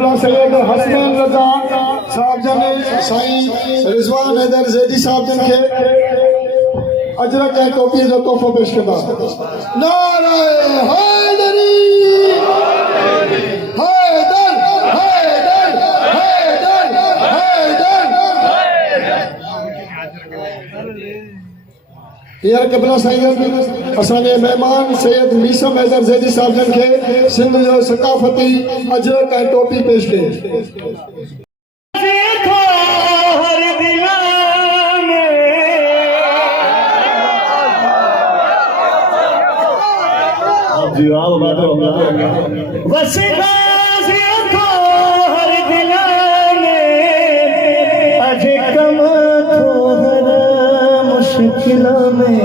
किबला सैयद हसन रजा साहब जन साईं रिजवान हैदर ज़ैदी साहब जन के अजरक ऐं टोपी जो तोहफ़ो पेश कंदा। नारे हैदरी हैदर हैदर हैदर हैदर। यार किबला सैयद असांजे मेहमान सैयद मीसम हैदर ज़ैदी साहब जन के सिंध जो सकाफ़ती अजरक ऐं टोपी पेश कई। हर दिल में अजे कम थो हर मुश्किल में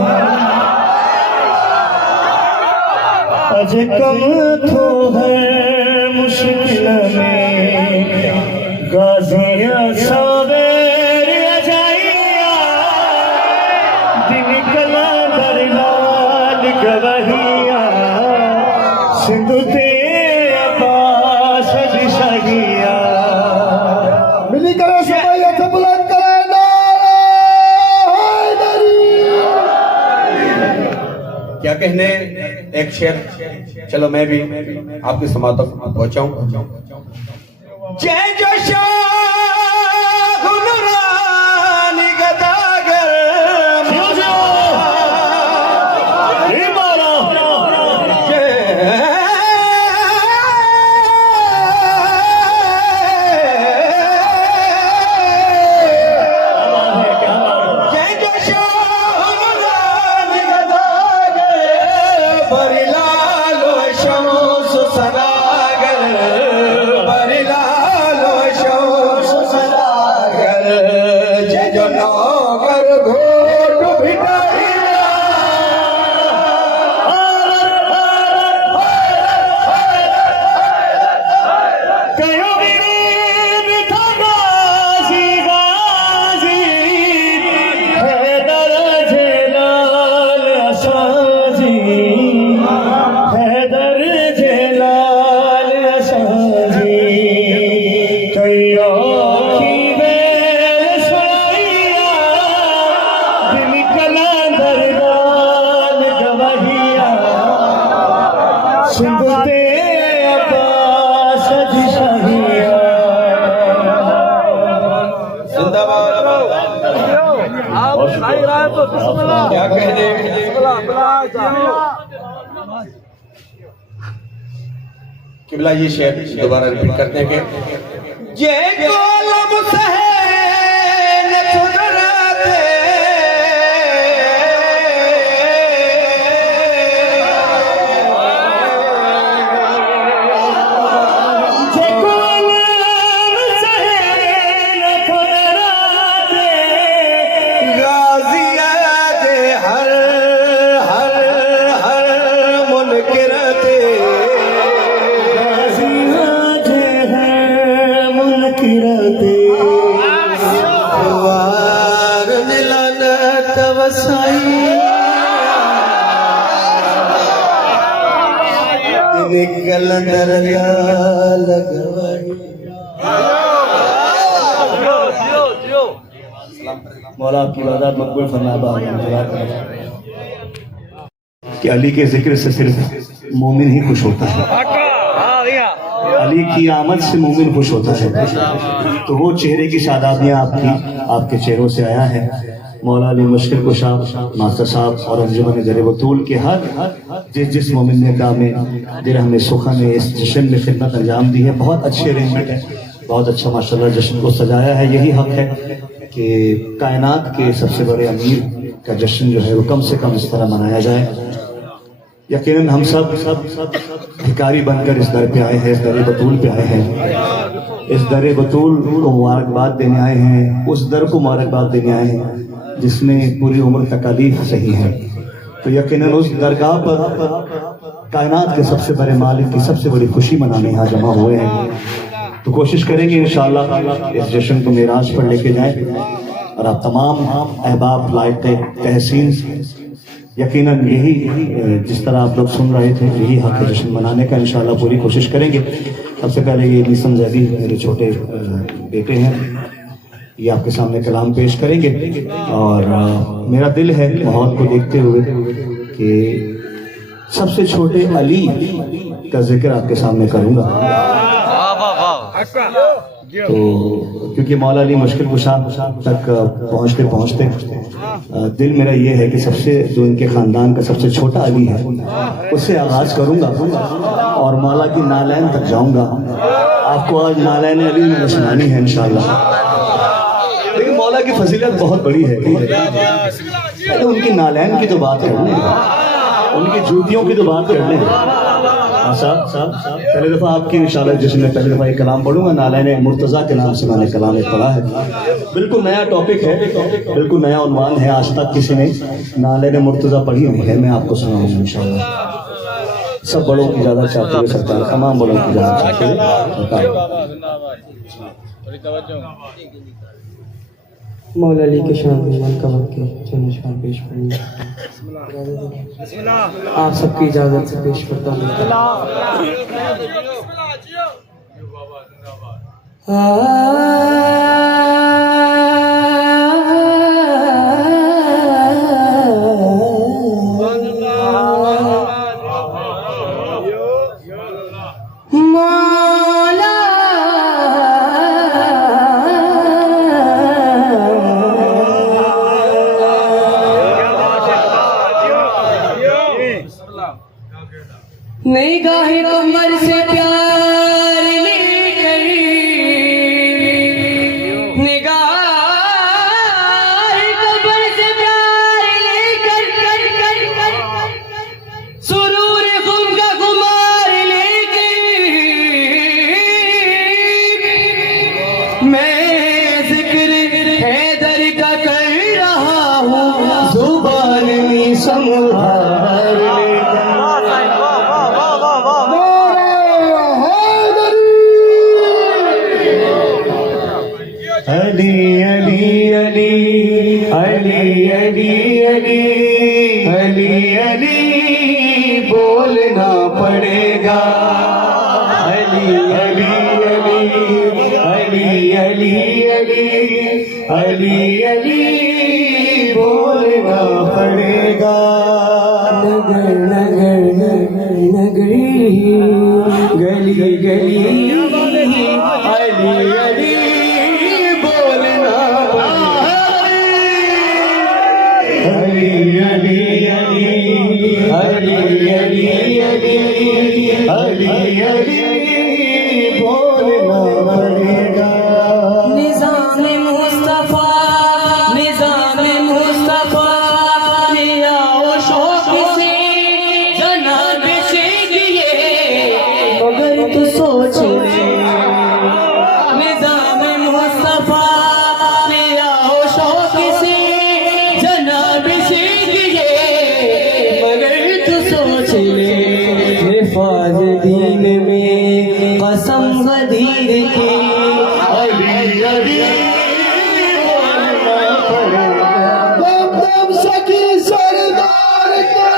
अजे कम थो हर मुश्किल में गाजिया सवेर अजाइया दिन कला दरलाल गवहिया सिंध ते अब्बास जी शागिया मिली करे सबाई हथ बुलंद करे नारे हैदरी। क्या कहने एक शेर, चलो मैं भी आपकी समात तक पहुंचाऊं। जय जोशा गुलरानी गदागर क्या कहने किबला ये शेर दोबारा रिपीट करते हैं कि ये कोलम सहे न छुड़ाते ये कोलम सहे न छुड़ाते गाजिया जे हर हर हर मुनकिरते मौला आपकी इबादत मकबूल फरमाए। कि अली के जिक्र से सिर्फ मोमिन ही खुश होता है, अली की आमद से मोमिन खुश होता है। तो वो चेहरे की शादाबियाँ आपके चेहरों से आया है। मौला अली मुश्किल कुशा मास्टर साहब और अंजुमन जरे बतूल के हर जिस मोमिन ने काम दिरह में सुखा ने इस जश्न में खिदमत अंजाम दी है। बहुत अच्छी अरेंजमेंट है, बहुत अच्छा माशाल्लाह जश्न को सजाया है। यही हक है कि कायनात के सबसे बड़े अमीर का जश्न जो है वो कम से कम इस तरह मनाया जाए। यकीनन हम सब भिखारी बनकर इस दर पे आए हैं, इस दर बतूल पे आए हैं। इस दर बतूल को मुबारकबाद देने आए हैं, उस दर को मुबारकबाद देने आए हैं जिसने पूरी उम्र तकालीफ सही है। तो यकीनन उस दरगाह पर कायनात के सबसे बड़े मालिक की सबसे बड़ी खुशी मनाने यहाँ जमा हुए हैं। तो कोशिश करेंगे इंशाअल्लाह इस जश्न को मेराज पर लेके जाएं और आप तमाम अहबाब लाइट तहसीन यकीनन यही जिस तरह आप लोग सुन रहे थे यही हक जश्न मनाने का इंशाअल्लाह पूरी कोशिश करेंगे। सबसे पहले ये मीसम जैदी मेरे छोटे बेटे हैं, ये आपके सामने कलाम पेश करेंगे। और मेरा दिल है माहौल को देखते हुए कि सबसे छोटे अली का जिक्र आपके सामने करूँगा। तो क्योंकि मौला अली मुश्किल कुशा तक पहुँचते पहुँचते दिल मेरा ये है कि सबसे जो इनके ख़ानदान का सबसे छोटा अली है उससे आगाज़ करूँगा और मौला की नालैन तक जाऊँगा। आपको आज नालैन अली में सुनानी है इंशाअल्लाह। लेकिन मौला की फजीलत बहुत बड़ी है। तो उनकी नालैन की तो बात करने, उनकी जूतियों की तो बात करने। साहब पहले दफ़ा आपकी इंशाअल्लाह जिसमें पहली दफ़ा एक कलाम पढ़ूंगा, नालैन मुर्तज़ा के नाम से मैंने कलाम एक पढ़ा है। बिल्कुल नया टॉपिक है, बिल्कुल नया उन्वान है, आज तक किसी ने नालैन मुर्तज़ा पढ़ी नहीं है। मैं आपको सुनाऊंगा इंशाअल्लाह। सब बड़ों की ज़्यादा चाहते हुए सरकार, तमाम बड़ों की ज़्यादा चाहते हुए मौला अली के शान में कमर के चंद शान पेश करेंगे। आप सबकी इजाजत से पेश करता हूँ। निगाहे कमर से प्यार लेकर, निगाहे कमर से प्यार लेकर, सुरूर गुम का गुमार लेकर मैं जिक्र हैदर का कर रहा हूँ, जुबान में संभाल लेकर। अली अली अली अली अली अली अली अली बोलना पड़ेगा। अली अली अली अली अली अली अली अली बोलना पड़ेगा। नगर नगर नगर नगरी गली गली अली अली अली अली अली अली अली अली अली बोलना पड़ेगा। निज़ाम मुस्तफा लिया वो शौक से जनाब से किए, मगर तू सोच ले। निज़ाम मुस्तफा लिया वो शौक से जनाब से किए, मगर तू सोच ले। हिफाज दीन में कसम गदीर की, अली अली बोलना पड़ेगा। दम दम सखी सरदार का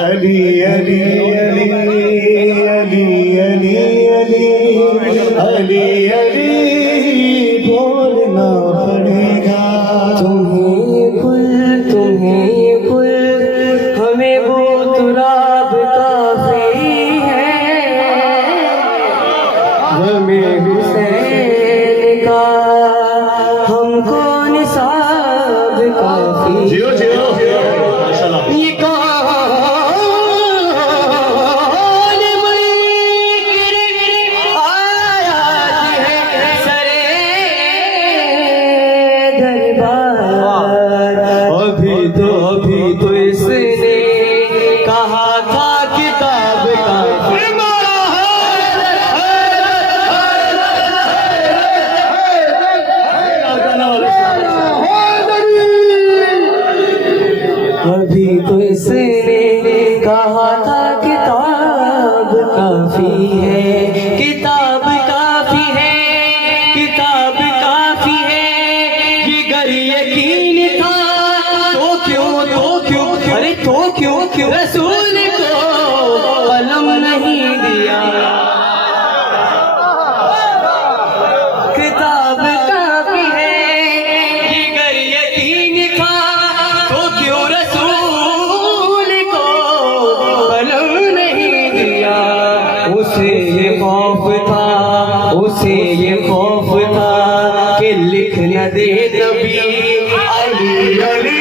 अली अली अली अली अली अली अली अली बोलना पड़ेगा। तुम्हें कुल हमें वो तुराब काफी है, हमें हुसैन का हमको निसाब काफी। जियो जियो माशाल्लाह। ये कौन आया है सरे दरबार, अभी तो इसने कहा था किताब का अभी तो इसने कहा था किताब काफी है, किताब काफी है, किताब काफी है। ये गर यकीन था तो क्यों अरे रसूल को कलम नहीं दिया, किताब काफी है जिगर यकीन था, तो क्यों रसूल को कलम नहीं दिया। उसे ये खौफ था, उसे ये खौफ था कि लिख न दे नबी अली अली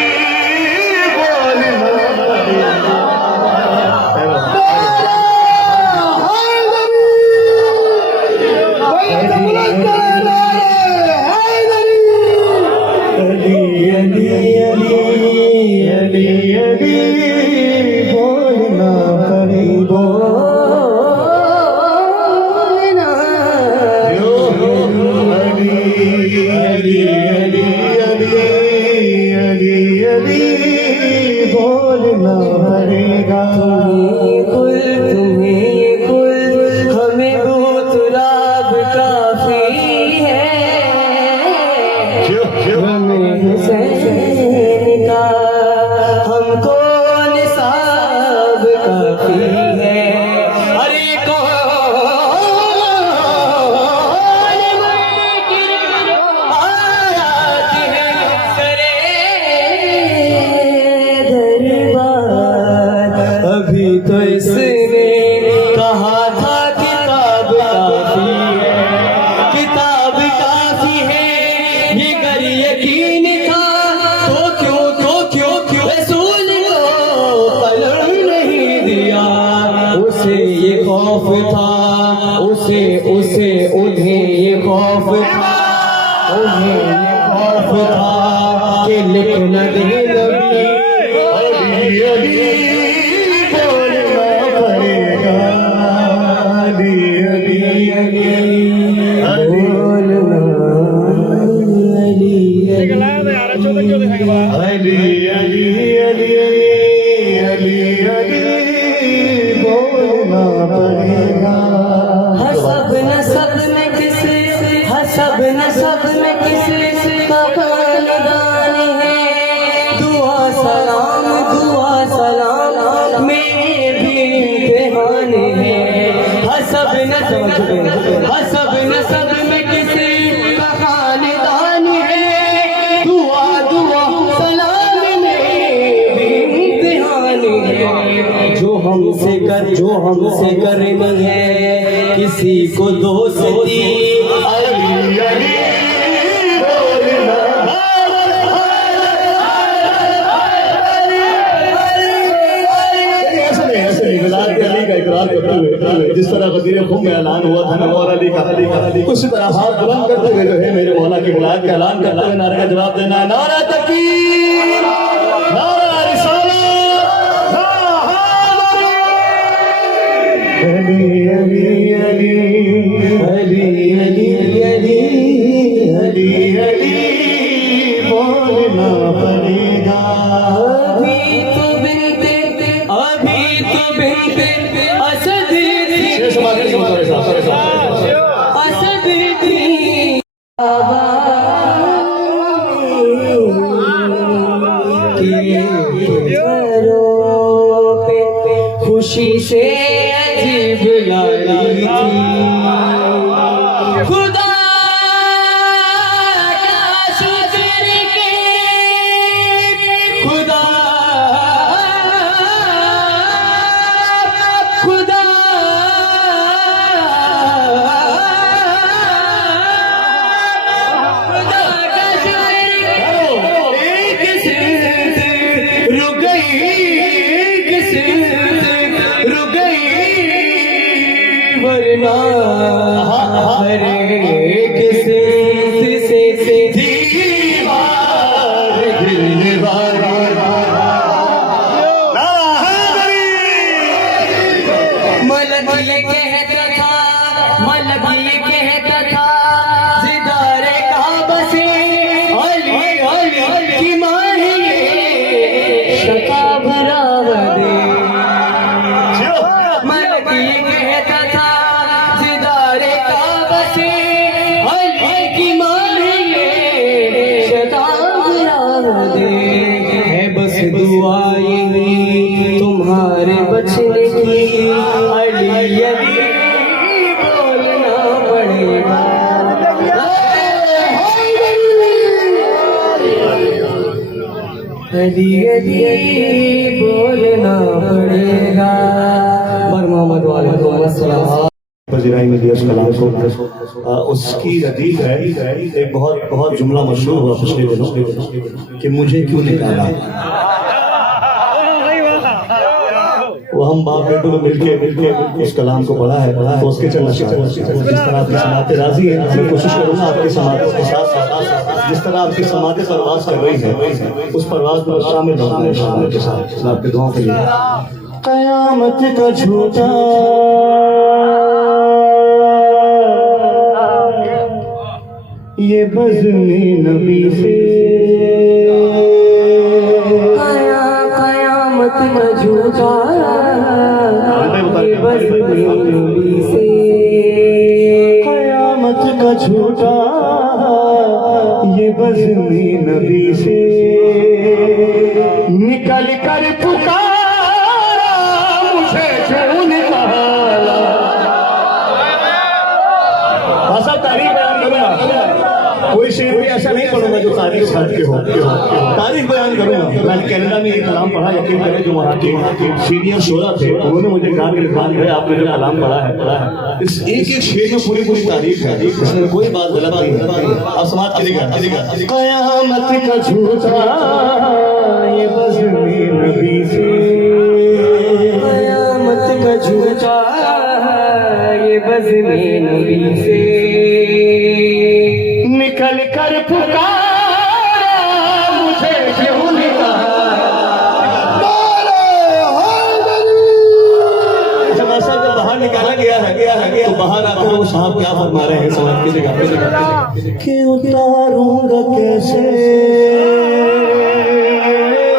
तो इसने कहा था किताब काफी है, किताब काफी है ये गर यकीन था, तो क्यों रसूल को कलम नहीं दिया। उसे ये खौफ था, उसे उन्हें ये खौफ था, उन्हें ये खौफ था कि लिख न दे नबी अली अली सब में किसी का खानदान है। दुआ सलाम मेरे भी इम्तिहान है। हसब नसब में किसी का खानदान है। दुआ सलाम मेरे भी इम्तिहान है। जो हमसे करनी है किसी को दोस्ती अली अली जिस तरह गदीर खुम में ऐलान हुआ था नवार अली का, उसी तरह हाथ बुलंद करते हुए जो है मेरे मौला की मुलाकात का ऐलान करते हुए नारे का जवाब देना है। नारा तकबीर, नारा रिसालत, अली अली अली अली अली अली अली अली बोलना पड़ेगा। अभी तो बिनते असद थी खुशी से अजीब लाई थी। खुदा का शुक्र के खुदा वरना हर एक से दीवार दिल मलक ये कहता था ज़िदारे काबा से अली की माही शताब रावदे। मलक ये कहता था ज़िदारे काबा से अली की माही शताब रावदे। है बस दुआ यही तुम्हारी दीदार बचने की अली अली बोलना पड़ेगा। अली अली बोलना पड़ेगा। बर मोहम्मद वालेकुम अस्सलाम। वज़ीराई में दिया कलाम को उसकी रदीफ है। एक बहुत जुमला मशहूर हुआ पिछले दिनों कि मुझे क्यों निकाला। वो हम बाप बेटों को मिलके उस कलाम को पढ़ा है तो उसके चलना जिस तरह आपकी समातें राजी है, मैं कोशिश करूंगा आपके समातों के साथ जिस तरह आपकी समातें परवाज कर रही है उस परवाज में शामिल होना है शामिल के साथ। आपके दुआओं के लिए कयामत का झूठा ये बज़्म नबी से कयामत का झूठा ये बज़्म नबी से। कयामत का झूठा ये बज़्म नबी से निकल कर पुकारा मुझे क्यों निकाला। भाषा तारीफ बयान करूंगा, कोई शेर भी ऐसा नहीं पढ़ूंगा जो तारीफ छाट के हो। तारीफ बयान करूंगा। मैंने कनाडा में एक कलाम पढ़ा, यकीन करें जो वहाँ के सीनियर शोरा थे उन्होंने मुझे गा के लिखा है आपने जो कलाम पढ़ा है इस एक शेर में पूरी तारीफ है, इसमें कोई बात गलत नहीं है। आप समाज करेगा कयामत का झूठा ये बज़्म नबी से। कयामत का झूठा ये बज़्म नबी से निकल कर पुकारा मुझे क्यों निकाला। जब ऐसा जब बाहर निकाला गया है तो बाहर आकर वो साहब क्या फरमा रहे हैं समाज की जगह कि उतारूंगा कैसे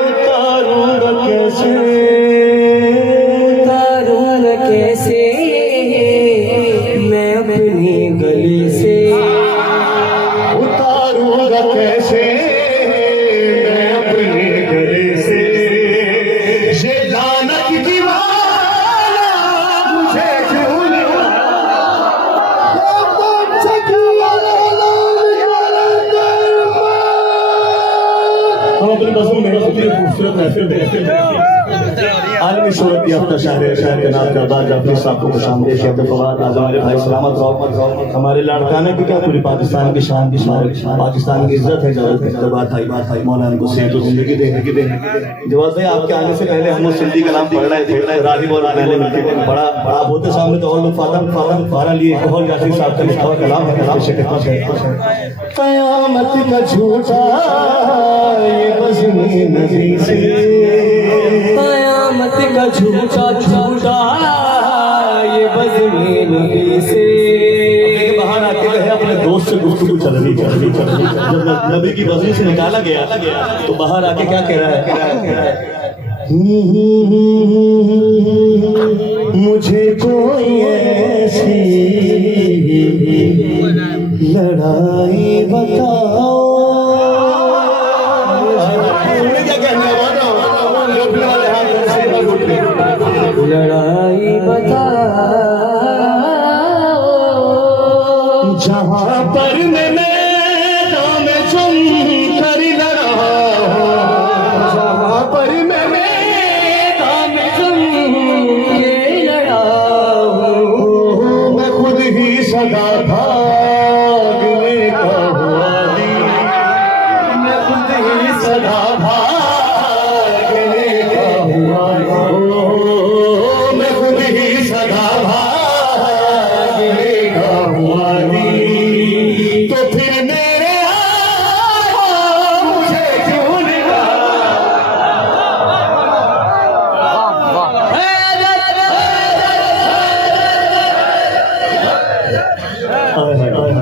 उतारूंगा कैसे उतारूंगा कैसे मैं अपने गले से। उतारूंगा कैसे मैं अपने गले से ये लानत की माला मुझे क्यों हम अपनी बसों में अपनी खूबसूरत महफिल में आलमी शोहरत याफ्ता शायर के नाम जाबाज जाफरी साहब को खुशामदीद शब्द फवाद हमारे भाई सलामत रहो। हमारे लाड़काना की क्या पूरी पाकिस्तान की शान पाकिस्तान की इज्जत है जवाब भाई मौलाना को सेहत और जिंदगी दे। जवाब भाई आपके आने से पहले हम लोग सिंधी कलाम पढ़ रहे थे राहिब और मैंने मिलकर बड़ा आप होते सामने तो और लोग फारा लिए बहुत यासीन साहब का लिखा हुआ कलाम है। कयामत का झूठा ये बज़्म नबी से। कयामत का झूठा ये बज़्म नबी से। बाहर आके जो है अपने दोस्त से गुफ्तगू चल रही जब नबी की बज़्म से निकाला गया तो बाहर आके क्या कह रहा है मुझे कोई ऐसी लड़ाई बताओ। लड़ाई बताओ जहाँ पर मैं मैदान में जम कर लड़ा हूँ। जहाँ पर मैं मैदान में जम के लड़ा हूँ। मैं खुद ही सदा भागने का हुआ दी। मैं खुद ही सदा भागने का हुआ मैं खुद ही सदा भागने का हुआ दी। तो फिर मेरे मुझे क्यों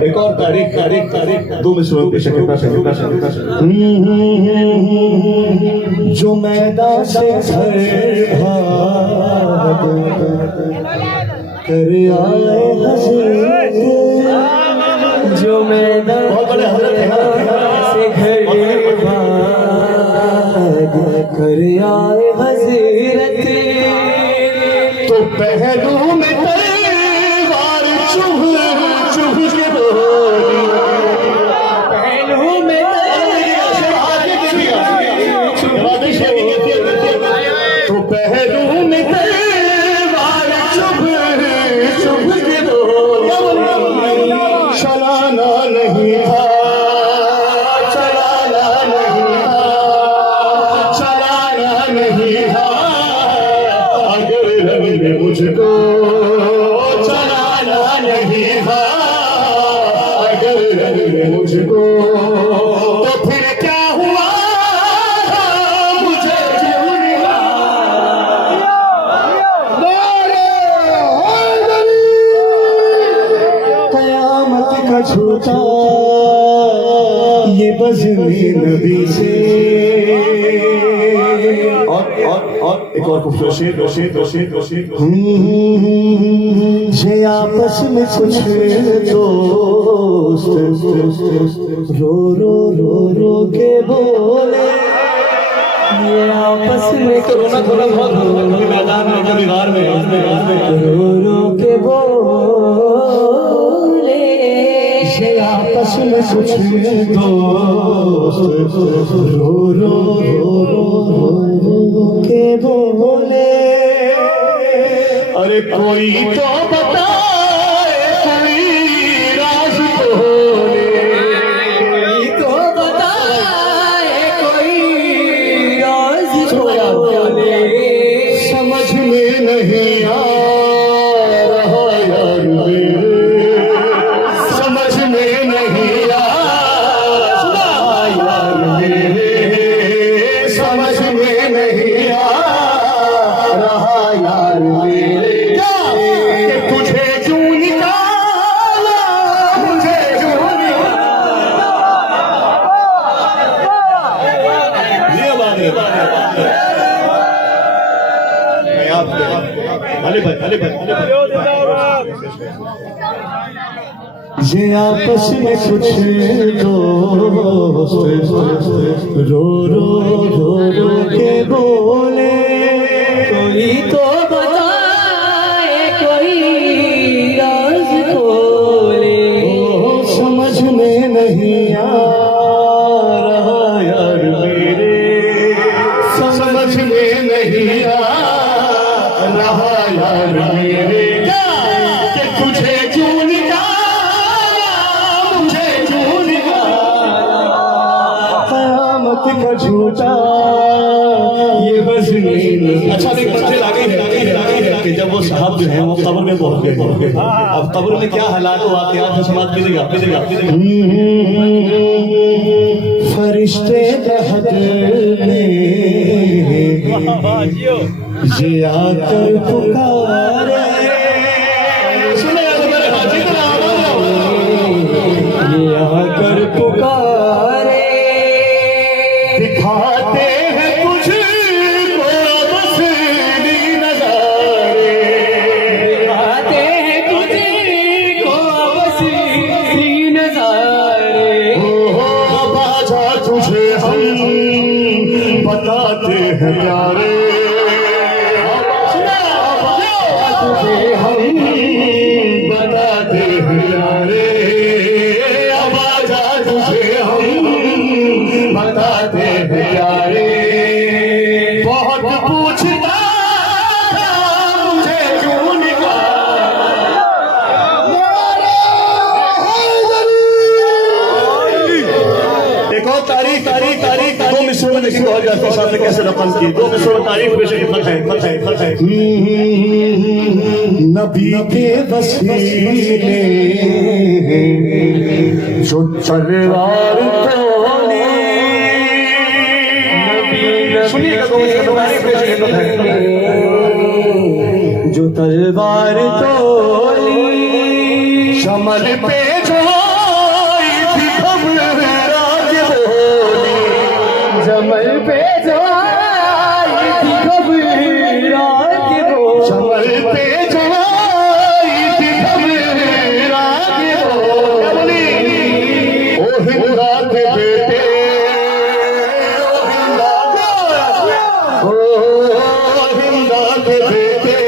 एक और तारीख 2 मिसरों पे जो मैदान से घर भाग कर आए हज़रत। जो मैदान बहुत बड़े हज़रत हैं से घर भाग कर आए हज़रत। तो पहलू में तलवार चुभ चुभ के बोली, पहलू में तो पहलू में तलवार चुभ चुभ के बोली, चलाना नहीं था, चलाना नहीं था, चलाना नहीं था, अगर रंग ने मुझको चलाना नहीं था, अगर रंग ने मुझको, तो फिर क्या हुआ मुझे क्यों मिला। कयामत का झूठा ये बज़्मी नबी से, और एक और खूबसूरत शेर, ये आपस में कुछ दोस्त रो रो रो रो के बोले, ये आपस में रोना थोड़ा बहुत मैदान में, कभी गार में, रो रो के बोले, ये आपस में कुछ दोस्त रो रो रो रो के बोले, अरे कोई तो बताए कोई राज बोले, कोई तो बताए कोई राज बोले, समझ में नहीं आ रहा यार मेरे, समझ में नहीं आ रहा यार मेरे, समझ में नहीं आ रहा यार मेरे, कि तुझे क्यों निकाला, मुझे क्यों निकाला। ये बात है ये आपस में कुछ दोस्त रो रो रो रो के बोले, कोई तो बताए कोई राज खोले, समझ में नहीं आ रहा यार मेरे, समझ में नहीं आ रहा यार मेरे, कि तुझे क्यों निकाला, मुझे क्यों निकाला। कयामत का झूठा ये बज़्मी। अच्छा देख मंजिल आ गई है कि जब वो साहब जो है वो कब्र में पहुंच गए, अब कब्र में क्या हालात वाक़यात समाज कीजिएगा, फरिश्ते रहत में ये आकर पुकारे, ये आकर पुकारे, दिखाते हैं कुछ बस नजारे, दिखाते हैं तुझको बस नजारे, बाजा तुझे हम बताते हैं प्यारे, तुझे हम बताते हैं प्यारे, बाजा तुझे हम बताते हैं प्यारे, बहुत पूछता था मुझे क्यों निकाला। एक और तारीख दो मिसरों में देखिए बहुत जाफर साहब ने कैसे नकल की, दो मिसरों में तारीख पेश है। नबी के वसीले जो तलवार तोली, सुनिएगा दो मिसरों में तारीख पेश है, जो तलवार तोली, शमल पे जो आई थी घबराहट बोली, जमल पे जो आई थी घबराहट बोली, शमल पे जो आई थी घबराहट बोली, ओ हिंदा के बेटे, ओ हिंदा के बेटे,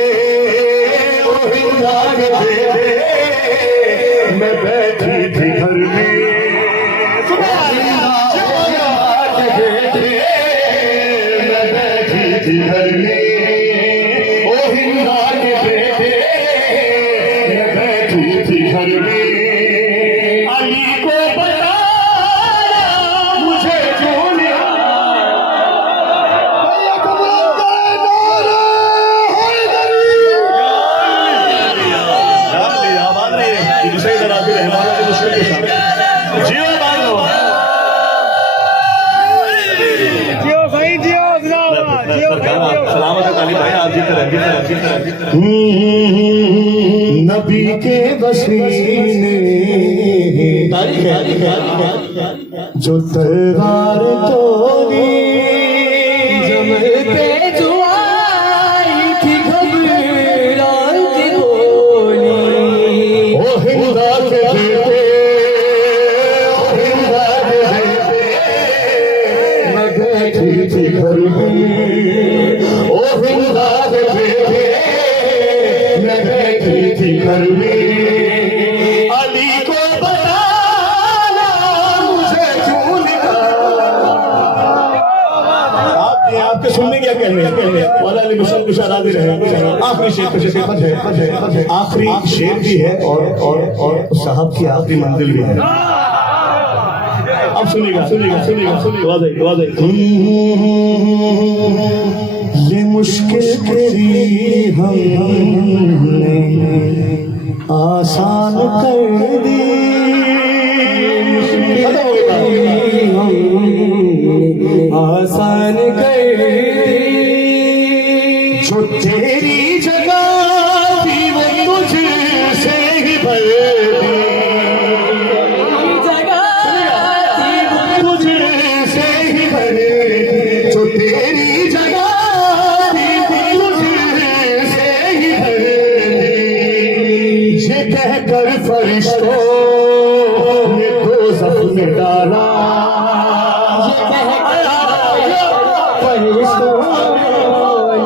नबी के वसीने जो तलवार तोड़ी पे जो आई थी घबराती बोली ओ हिंदा के बेटे, ओ हिंदा के बेटे, मैं बैठी थी घर में। ओ हिंदा के बेटे, मैं बैठी थी घर में। अली को बताना मुझे क्यों निकाला। आपके सुनने क्या कहने हैं? मौला अली मुस्लिम कुछ आराधी रहे। आखिरी शेर कुछ है, आखिरी शेर भी है और साहब की आखिरी मंजिल भी है। अब सुनिएगा। ये मुश्किल तेरी हमने आसान कर दी। आसान कर जो तेरी जगह थी वो तुझसे ही भर दी। तुझसे ही भर दी। जो तेरी जगह थी वो तुझसे ही भर दी। ये कहकर फरिश्तों ने दोज़ख में डाला।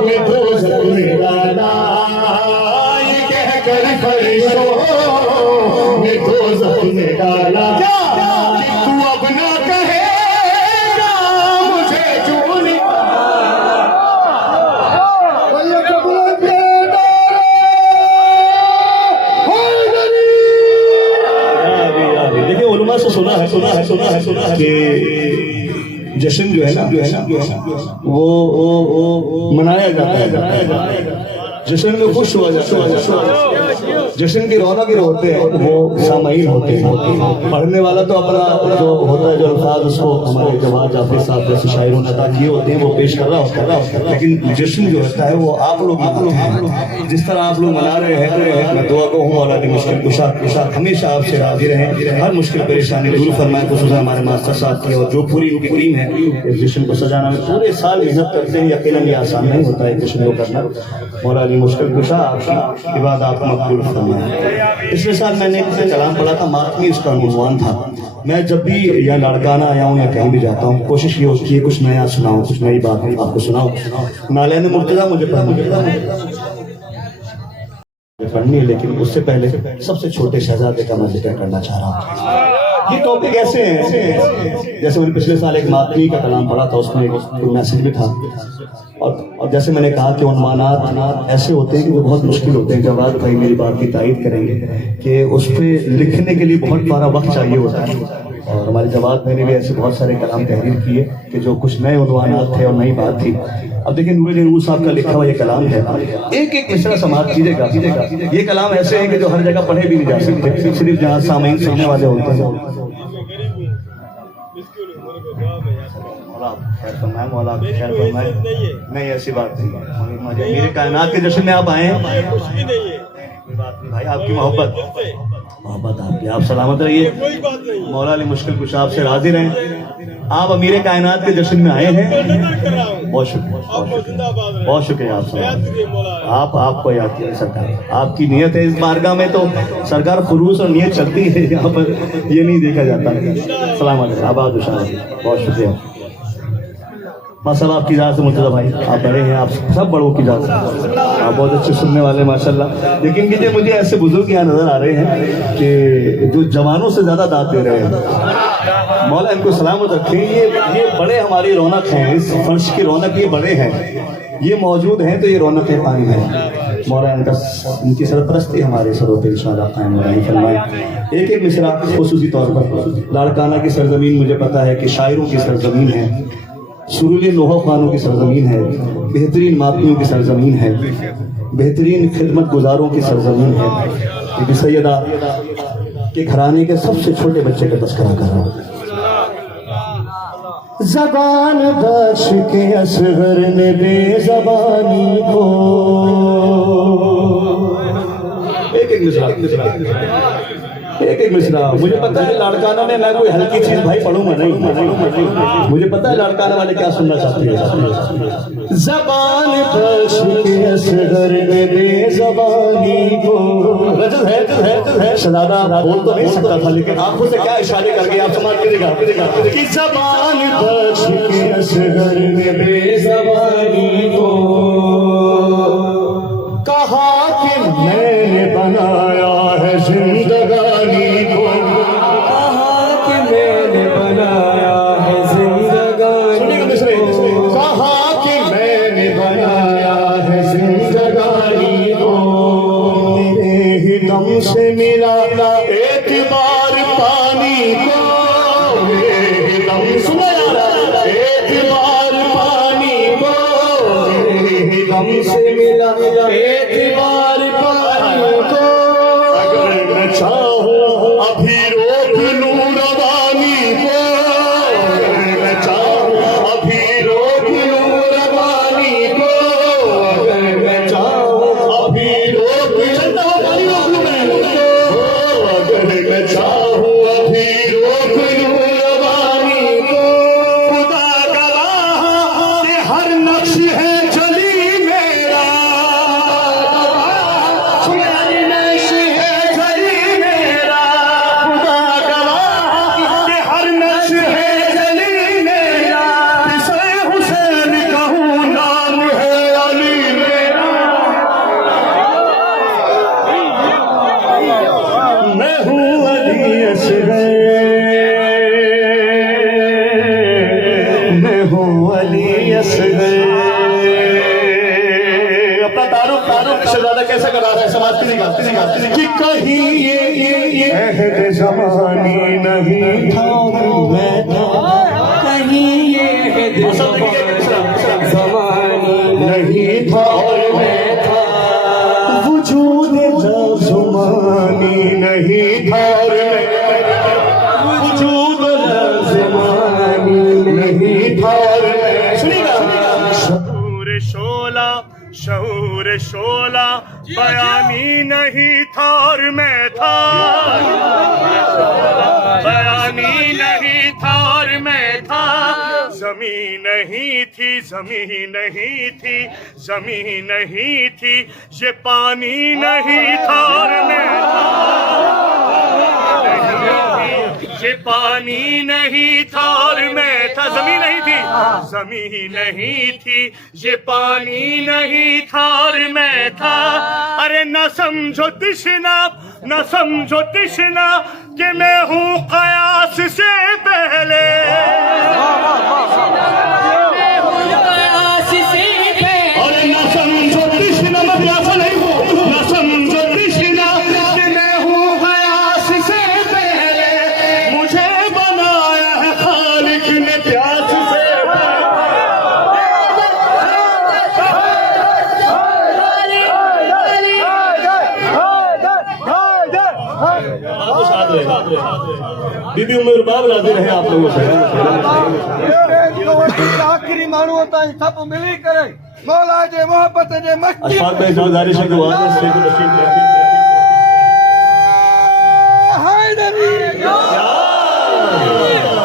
ये दोज़ख में डाला। ये कहकर फरिश्तों ने दोज़ख में डाला। कि तू अब ना कहेगा मुझे क्यों देखिए उलमा से सुना है कि जश्न जो है ना वो मनाया जाता है। जश्न में खुश हुआ जाता है। जश्न की रौनक ही होते हैं वो सामाईन होते हैं। पढ़ने वाला तो अपना जो होता है जो अल्फाज उसको हमारे जवाब जाफर साहब जैसे शायरों ने अदा किए होते हैं वो पेश कर रहा होता है। लेकिन जश्न जो होता है वो आप लोग जिस तरह आप लोग मना रहे हैं मैं दुआ को हूँ मौला अली मुश्किल कुशा हमेशा आपसे राजी रहें। हर मुश्किल परेशानी दूर फरमाए। खुसूसन हमारे मास्टर साहब की और जो पूरी उनकी टीम है इस जश्न को सजाना में पूरे साल मेहनत करते हैं। यकीनन ये आसान नहीं होता है जश्न को करना। मौला अली मुश्किल कुशा आपकी इबादत मकबूल फरमाए। पिछले साल मैंने एक कलाम पढ़ा था, मातमी उसका उन्वान था। मैं जब भी या लाड़काना आया हूँ या कहीं भी जाता हूँ कोशिश ये होती है कुछ नया सुनाऊँ, कुछ नई बात आपको सुनाऊँ। नालैन मुर्तज़ा मुझे पढ़नी है, लेकिन उससे पहले सबसे छोटे शहजादे का मैं जिक्र करना चाह रहा हूँ। ये टॉपिक ऐसे हैं जैसे मैंने पिछले साल एक मातमी का कलाम पढ़ा था, उसमें एक मैसेज भी था। और जैसे मैंने कहा कि उन्वानात ऐसे होते हैं कि वो बहुत मुश्किल होते हैं। जवाब भाई मेरी बात की तारीफ करेंगे कि उस पर लिखने के लिए बहुत सारा वक्त चाहिए होता है। और हमारे जवाब मैंने भी ऐसे बहुत सारे कलाम तहरीर किए कि जो कुछ नए उन्वानात थे और नई बात थी। अब देखिए नूर साहब का लिखा हुआ ये कलाम है, एक एक मिसरा समाप्त कीजिएगा। ये कलाम ऐसे हैं कि जो हर जगह पढ़े भी नहीं जा सकते, सिर्फ जहाँ सामईन सुनने वाले होते हैं। मौला खैर फरमाए। नहीं ऐसी बात नहीं, मेरे कायनात के जश्न में आप आए हैं। भाई आपकी मोहब्बत आपकी, आप सलामत रहिए। मौला अली मुश्किल कुछ आपसे राजी रहें। आप अमीर कायनात के जश्न में आए हैं, बहुत शुक्रिया, बहुत शुक्रिया आप आपको याद किया सरकार। आपकी नीयत है इस बारगाह में, तो सरकार खुलूस और नीयत चलती है यहाँ पर, ये नहीं देखा जाता। सलाम अलैकुम, आबाद बहुत शुक्रिया। माशाल्लाह आपकी जात से मुर्तज़ा भाई आप बड़े हैं, आप सब बड़ों की जात से आप बहुत अच्छे सुनने वाले माशाल्लाह। लेकिन कीजिए मुझे ऐसे बुजुर्ग यहाँ नजर आ रहे हैं कि जो जवानों से ज्यादा दाद दे रहे हैं। मौला इनको सलामत रखें। ये बड़े हमारी रौनक हैं, इस फर्श की रौनक ये बड़े हैं, ये मौजूद हैं तो ये रौनकें कायम हैं। मौला इनकी सरपरस्ती हमारे सरों पे इंशाअल्लाह कायम फरमाए। एक एक मिसरा खुसूसी तौर पर लाड़काना की सरजमीन मुझे पता है कि शायरों की सरजमीन है, सुरूली नोहो खानों की सरजमीन है, बेहतरीन मातमियों की सरजमीन है, बेहतरीन खिदमत गुजारों की सरजमीन है। क्योंकि सैयदा के घराने के सबसे छोटे बच्चे का तस्करा कर रहा हूँ। जबान बख्श के असगर ने बेजबानी को एक मिसरा मुझे पता है लाड़काना में मैं कोई हल्की चीज भाई पढ़ूंगा नहीं मुझे पता है लाड़काना वाले क्या सुनना चाहती है जबान बख्श के असगर ने बेजबानी को रजत है शहजादा बोल तो नहीं सकता था लेकिन आंखों से क्या इशारे करके आप समझ लीजिएगा कि जबान बख्श के असगर ने बेजबानी को कहा कि मैंने बनाया है जिंदगानी को कहा कि मैंने बनाया है जिंदगानी को कहा कि मैंने बनाया है जिंदगानी को मेरे ही दम से मिला एतबार पानी को मेरे ही दम सुना एतबार पानी को मेरे ही दम से मिला एतबार पानी को अगर मैं चाहूँ अभी रोक लूँ रवानी को अगर मैं चाहूँ अभी रोक लूँ रवानी को अगर मैं चाहूँ अभी रोक अगर मैं चाहूँ अभी रोक लूँ रवानी को खुदा गवाह कि हर नक्श है जली मेरा हर नक्श है जली मेरा खुदा गवाह कि हर नक्श है जली मेरा इसे हुसैन कहूँ नाम है अली मेरा मैं हूँ अली असगर मैं हूँ अली असगर अपना तारुफ शहजादा कैसे करा रहा है समाज किसी का कि कहीं ये अहद ज़मानी नहीं था मैं था कहीं ये ज़मानी नहीं था और मैं था वजूद ज़मानी नहीं था और मैं वजूद ज़मानी नहीं था और मैं सुनिएगा शऊर शोला बयानी नहीं था और मैं था बयानी नहीं था और मैं था जमीन नहीं थी जमीन नहीं थी जमीन नहीं थी ये पानी नहीं था और मैं था ये पानी नहीं था और मैं था जमीन नहीं थी जमीन नहीं थी ये पानी नहीं था और मैं था अरे न समझो तिश्ना न समझो तिश्ना कि मैं हूँ कयास से पहले और न समझो तिश्ना मैं प्यासा नहीं हूँ न समझो तिश्ना कि मैं हूँ कयास से पहले मुझे बनाया है खालिक ने प्यास से बीबी उम्र बाब लाते रहे आप लोगों से आखिरी माण्हू ताईं थप मिली करे मौला जे मोहब्बत जे मस्ती अशफाक भाई ज़िम्मेदारी से दुआ है शेख रशीद हैदरी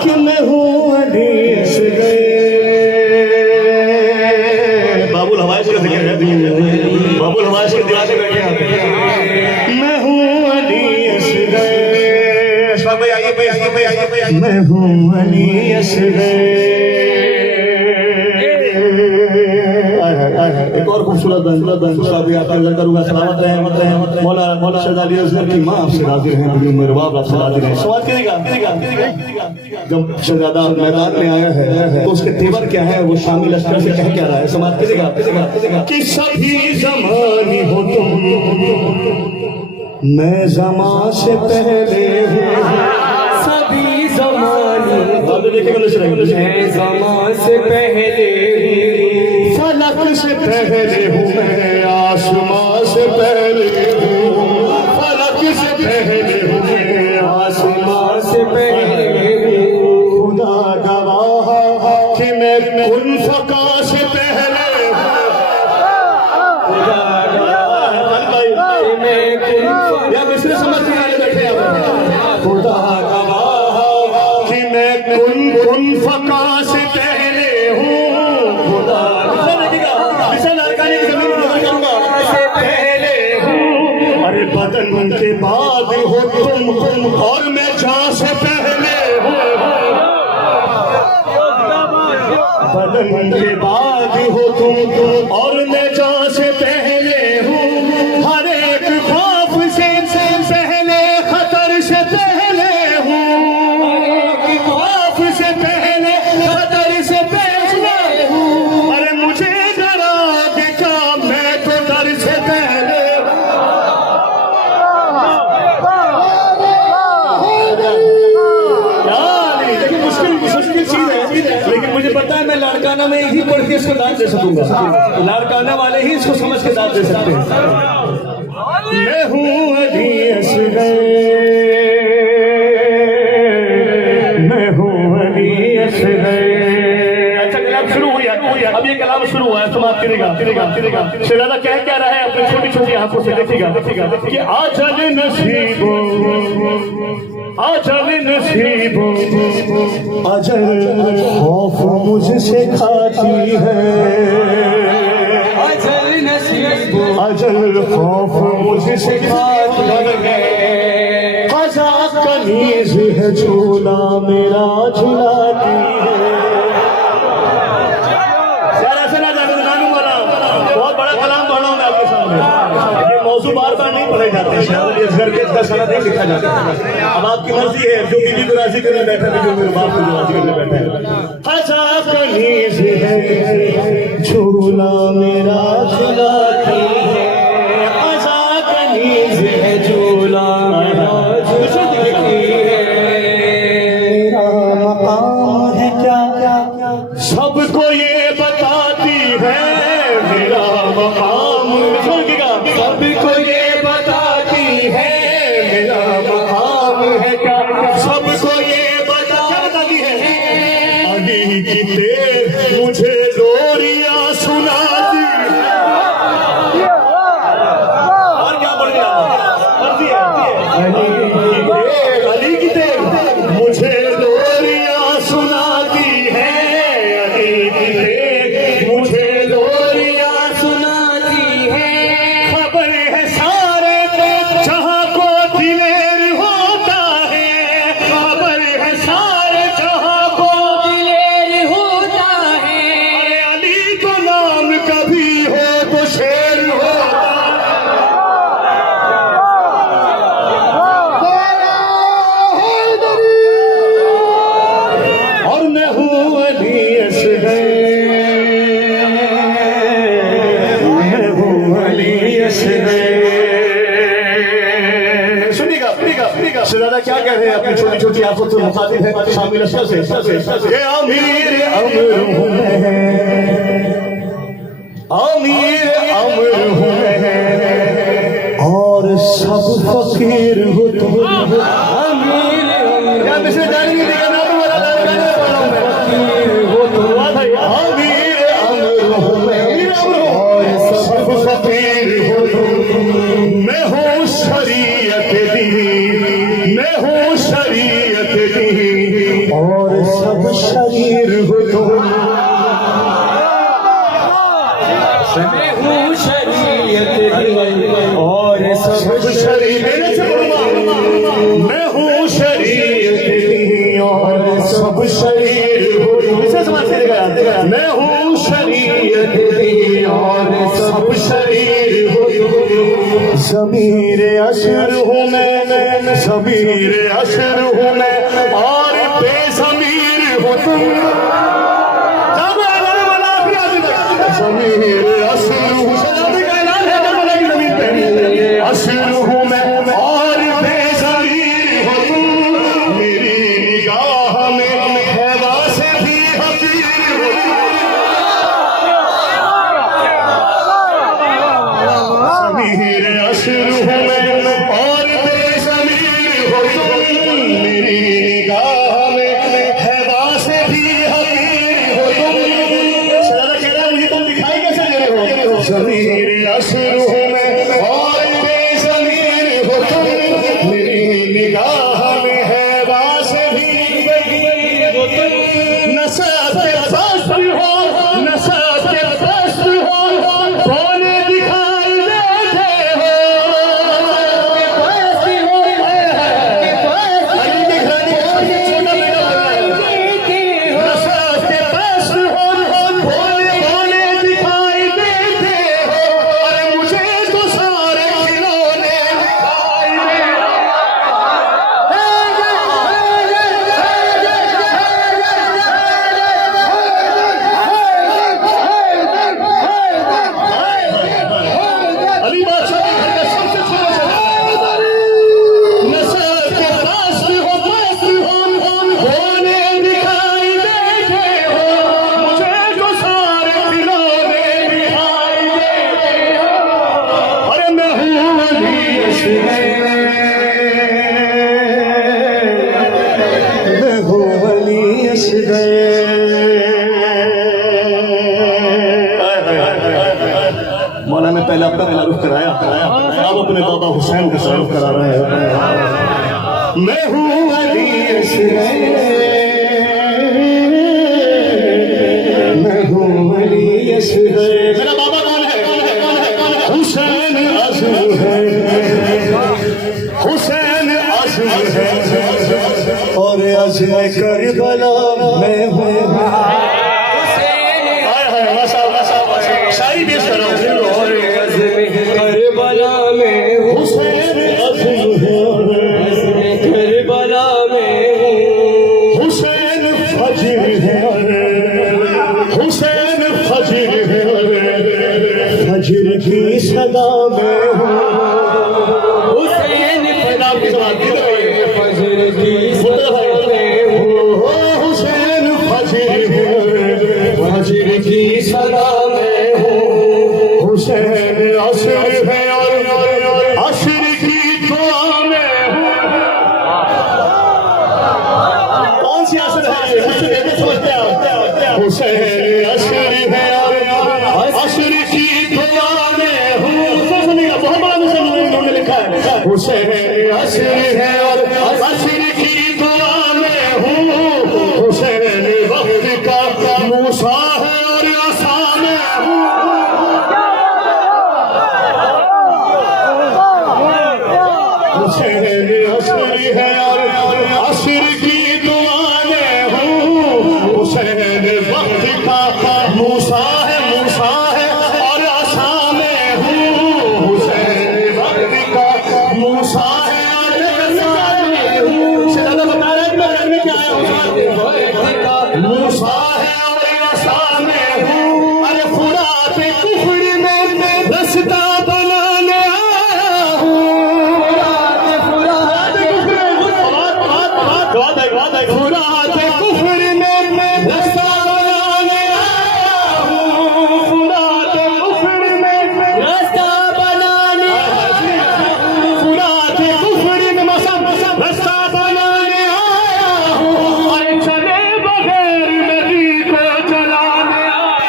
कि मैं हूँ अली असगर बाबुल हवाइश का जिक्र है बाबुल हवाइश के दीवाने बैठे हैं मैं हूँ अली असगर अशफाक भाई आइए मैं हूँ अली असगर एक और खूबसूरत दूसरा भी आपका नजर करूंगा सलामत रहे मौला शहजादी असगर की माँ आपसे राजी रहे बड़ी उम्र बाप आपसे राजी रहे समाज करेगा जब शहजादा मैदान में आया है तो उसके तेवर क्या है वो शामी लश्कर से कह क्या रहा है समाज करेगा कि सभी जमानी हो तुम मैं जमा से पहले हूँ सभी ज़मानी देखेगा मैं ज़मा से पहले फलक से पहले हूँ मैं आसमां से पहले हूँ फलक से पहले हूँ मैं आसमां से पहले हूँ खुदा गवाह खुदा गवाह कि मैं कुन फका से पहले हूँ खुदा से पहले हूँ। अरे बदन के बाद हो तुम और मैं जान से पहले हूँ। बदन के बाद हो तुम और मैं जान से पहले हूँ। हर एक खौफ से पहले खतर से पहले हूँ। खौफ से पहले खतर से पहले हूँ। अरे मुझे डरा देखा मैं तो डर से पहले लेकिन मुश्किल चीज है। लेकिन मुझे पता है मैं लाड़काना में ही पढ़ के इसको दाद दे सकूंगा। लाड़काना वाले ही इसको समझ के दाद दे सकते हैं। मैं हूँ अली असगर, मैं हूँ अली असगर। अच्छा कलाम शुरू हुआ, अब ये कलाम शुरू हुआ है, समाप्त करेगा। शहजादा कह रहा है अपनी छोटी छोटी आंखों से, देखिएगा कि आजल नसीबो अजल नसीबो अजल खौफ मुझसे खाती है। अजल नसीबो अजल खौफ मुझसे खाती है। क़ज़ा कनीज़ है झूला मेरा झुलाती है। बहुत बड़ा कलाम पढ़ रहा हूँ मैं आपके सामने। ये मौजू बार बार नहीं पढ़े जाते हैं, घर के इसका सनद नहीं लिखा जाता। अब आपकी मर्जी है, जो बीवी को राजी करने बैठा है, जो मेरे बाप को राजी करने बैठा है। क़ज़ा कनीज़ है झूला मेरा झुलाती है। क़ज़ा कनीज़ है झूला मेरा झुलाती है। मेरा मकाम है क्या सबको ये बताती है। मेरा मकाम सबको ये बताती है। मेरा मकाम है क्या सबको ये बताती है। अली की तेर मुझे लोरियां सुनाती है। और क्या बढ़ गया? अली की तेर मुझे लोरियां सुनाती है। अली की तेर मुझे लोरियां सुनाती है। खबर है सारे को जहां को दिलेर होता है। खबर है सारे जहां को दिलेर होता है। अरे अली को नाम कभी हो तो शेर होता है। और मैं हूँ अली असगर, मैं हूँ अली असगर। सुनिएगा शहजादा क्या कह रहे हैं अपनी छोटी छोटी आंखों से मुखातिब है शामिल लश्कर से। ये अमीर अमर हूँ मैं, अमीर अमर हूँ मैं, और सब फकीर हो तुम। अमीर क्या मिसरे जानी नहीं दिखा ना तुम्हारा फकीर हो तुम। अमीर अमर हूँ मैं, और सब फकीर हो तुम। मैं हूँ शरीयत दी, मैं हूँ शरीयत दी, और सब शरीर हो तुम। मैं हूँ शरीयत दी और सब शरीर मैं हूँ शरीयत दी और सब शरीर हो तुम। मैं हूँ शरीयत दी और सब शरीर हो तुम। ज़मीर अशर हूँ मैं, ज़मीर अशर हूँ मैं, और बेज़मीर हो तुम। ज़मीर अशर हूँ, अशर हूँ मैं और बेज़मीर हो तुम। मेरी निगाह में हैवा से भी हक़ीर हो तुम। ज़मीर अशर हूँ मैं और बेज़मीर हो तुम। मेरी निगाह में हैवा से भी हक़ीर हो तुम। शहज़ादा कह रहा है मुझे तुम दिखाई कैसे दे रहे हो। ज़मीर अशर हूँ मैं और बेज़मीर हो तुम। मेरी निगाह में मैं हूँ वली असगर। मौला ने पहले अपना तारुफ कराया अब अपने बाबा हुसैन का तारुफ करा रहे हैं। मैं हूँ वली असगर, मैं हूँ वली असगर। मेरा बाबा कौन है? हुसैन अज़म है, हुसैन अज़म है और अज़म करबला मैं हूँ। शायरी पेश करो। और अज़म करबला में हुसैन अज़म है, अज़म करबला में हुसैन फजर है, हुसैन फजर है, फजर की सदा में हुसैन फजर की सदा में हुसैन फजर है, फजर की सदा में हुसैन असर है और असर की दुआ में। कौन सी असर है? समझते हैं हुसैन असर है और असर की दुआ में हूँ। सुनिएगा बहुत बड़ा उन्होंने लिखा है हुसैन असर है और असर की दुआ में हूँ। हुसैन वक्त का मूसा है और आसा में हूँ। हुसैन असर है और असर की दुआ में हूँ। हुसैन वक्त का मूसा है, मूसा है और आसा में हूँ। हुसैन वक्त का मूसा है और आसा में हूँ। शहजादा बता रहे हैं मैं में क्या आया मूसा है और आसा में हूँ। अरे फुरात कुफर में रास्ता बनाने आया हूँ। फुरात कुफर में रास्ता बनाने आया हूँ। फुरात कुफर में रास्ता बनाने आया हूँ। फुरात कुफर में रास्ता बनाने आया हूँ। अरे चले बगैर नदी को चलाने आया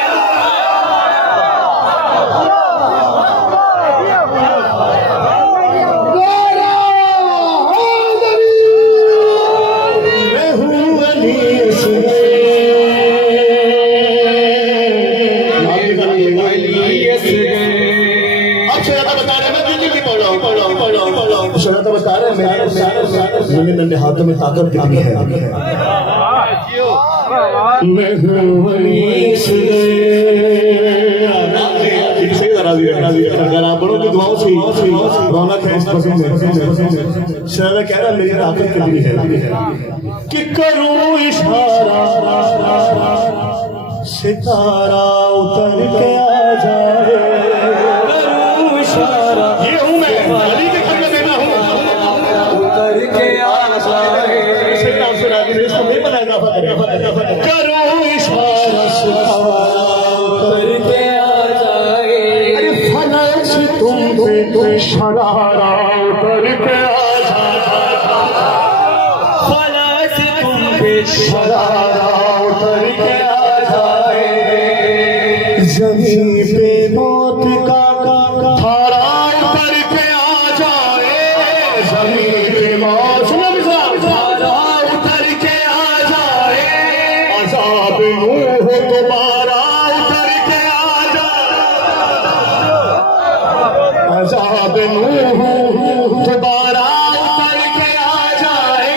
मैं हूँ वली असगर। अब शहजादा बता रहे हैं मैं दिल्ली की पढ़ रहा हूँ। शहजादा बता रहे हैं मेरे नन्हे हाथों में ताकत कितनी है। मैं हूँ वली अगर आप बड़ों की दुआओं से रौनक है इस पसंद में। शहजादा कह रहा मेरी ताकत कितनी है कि करूँ इशारा सितारा उतर के आ जाए। करूँ इशारा ये हूँ मैं अली के घर में बैठा हूँ उतर के आ जाए। इसको नहीं बनाएगा करूँ इशारा सितारा उतर के आ जाए। अरे फलक तुम पे शरारा उतर के आ जाए। फलक तुम पे शरारा उतर के आ जाए। जमीन पे मौत का धारा उतर के आ जाए। जमीन पे मौत धारा उतर के आ जाए। अज़ाब यूं हो दोबारा उतर के आ जाए। अज़ाब यूं हो दोबारा उतर के आ जाए।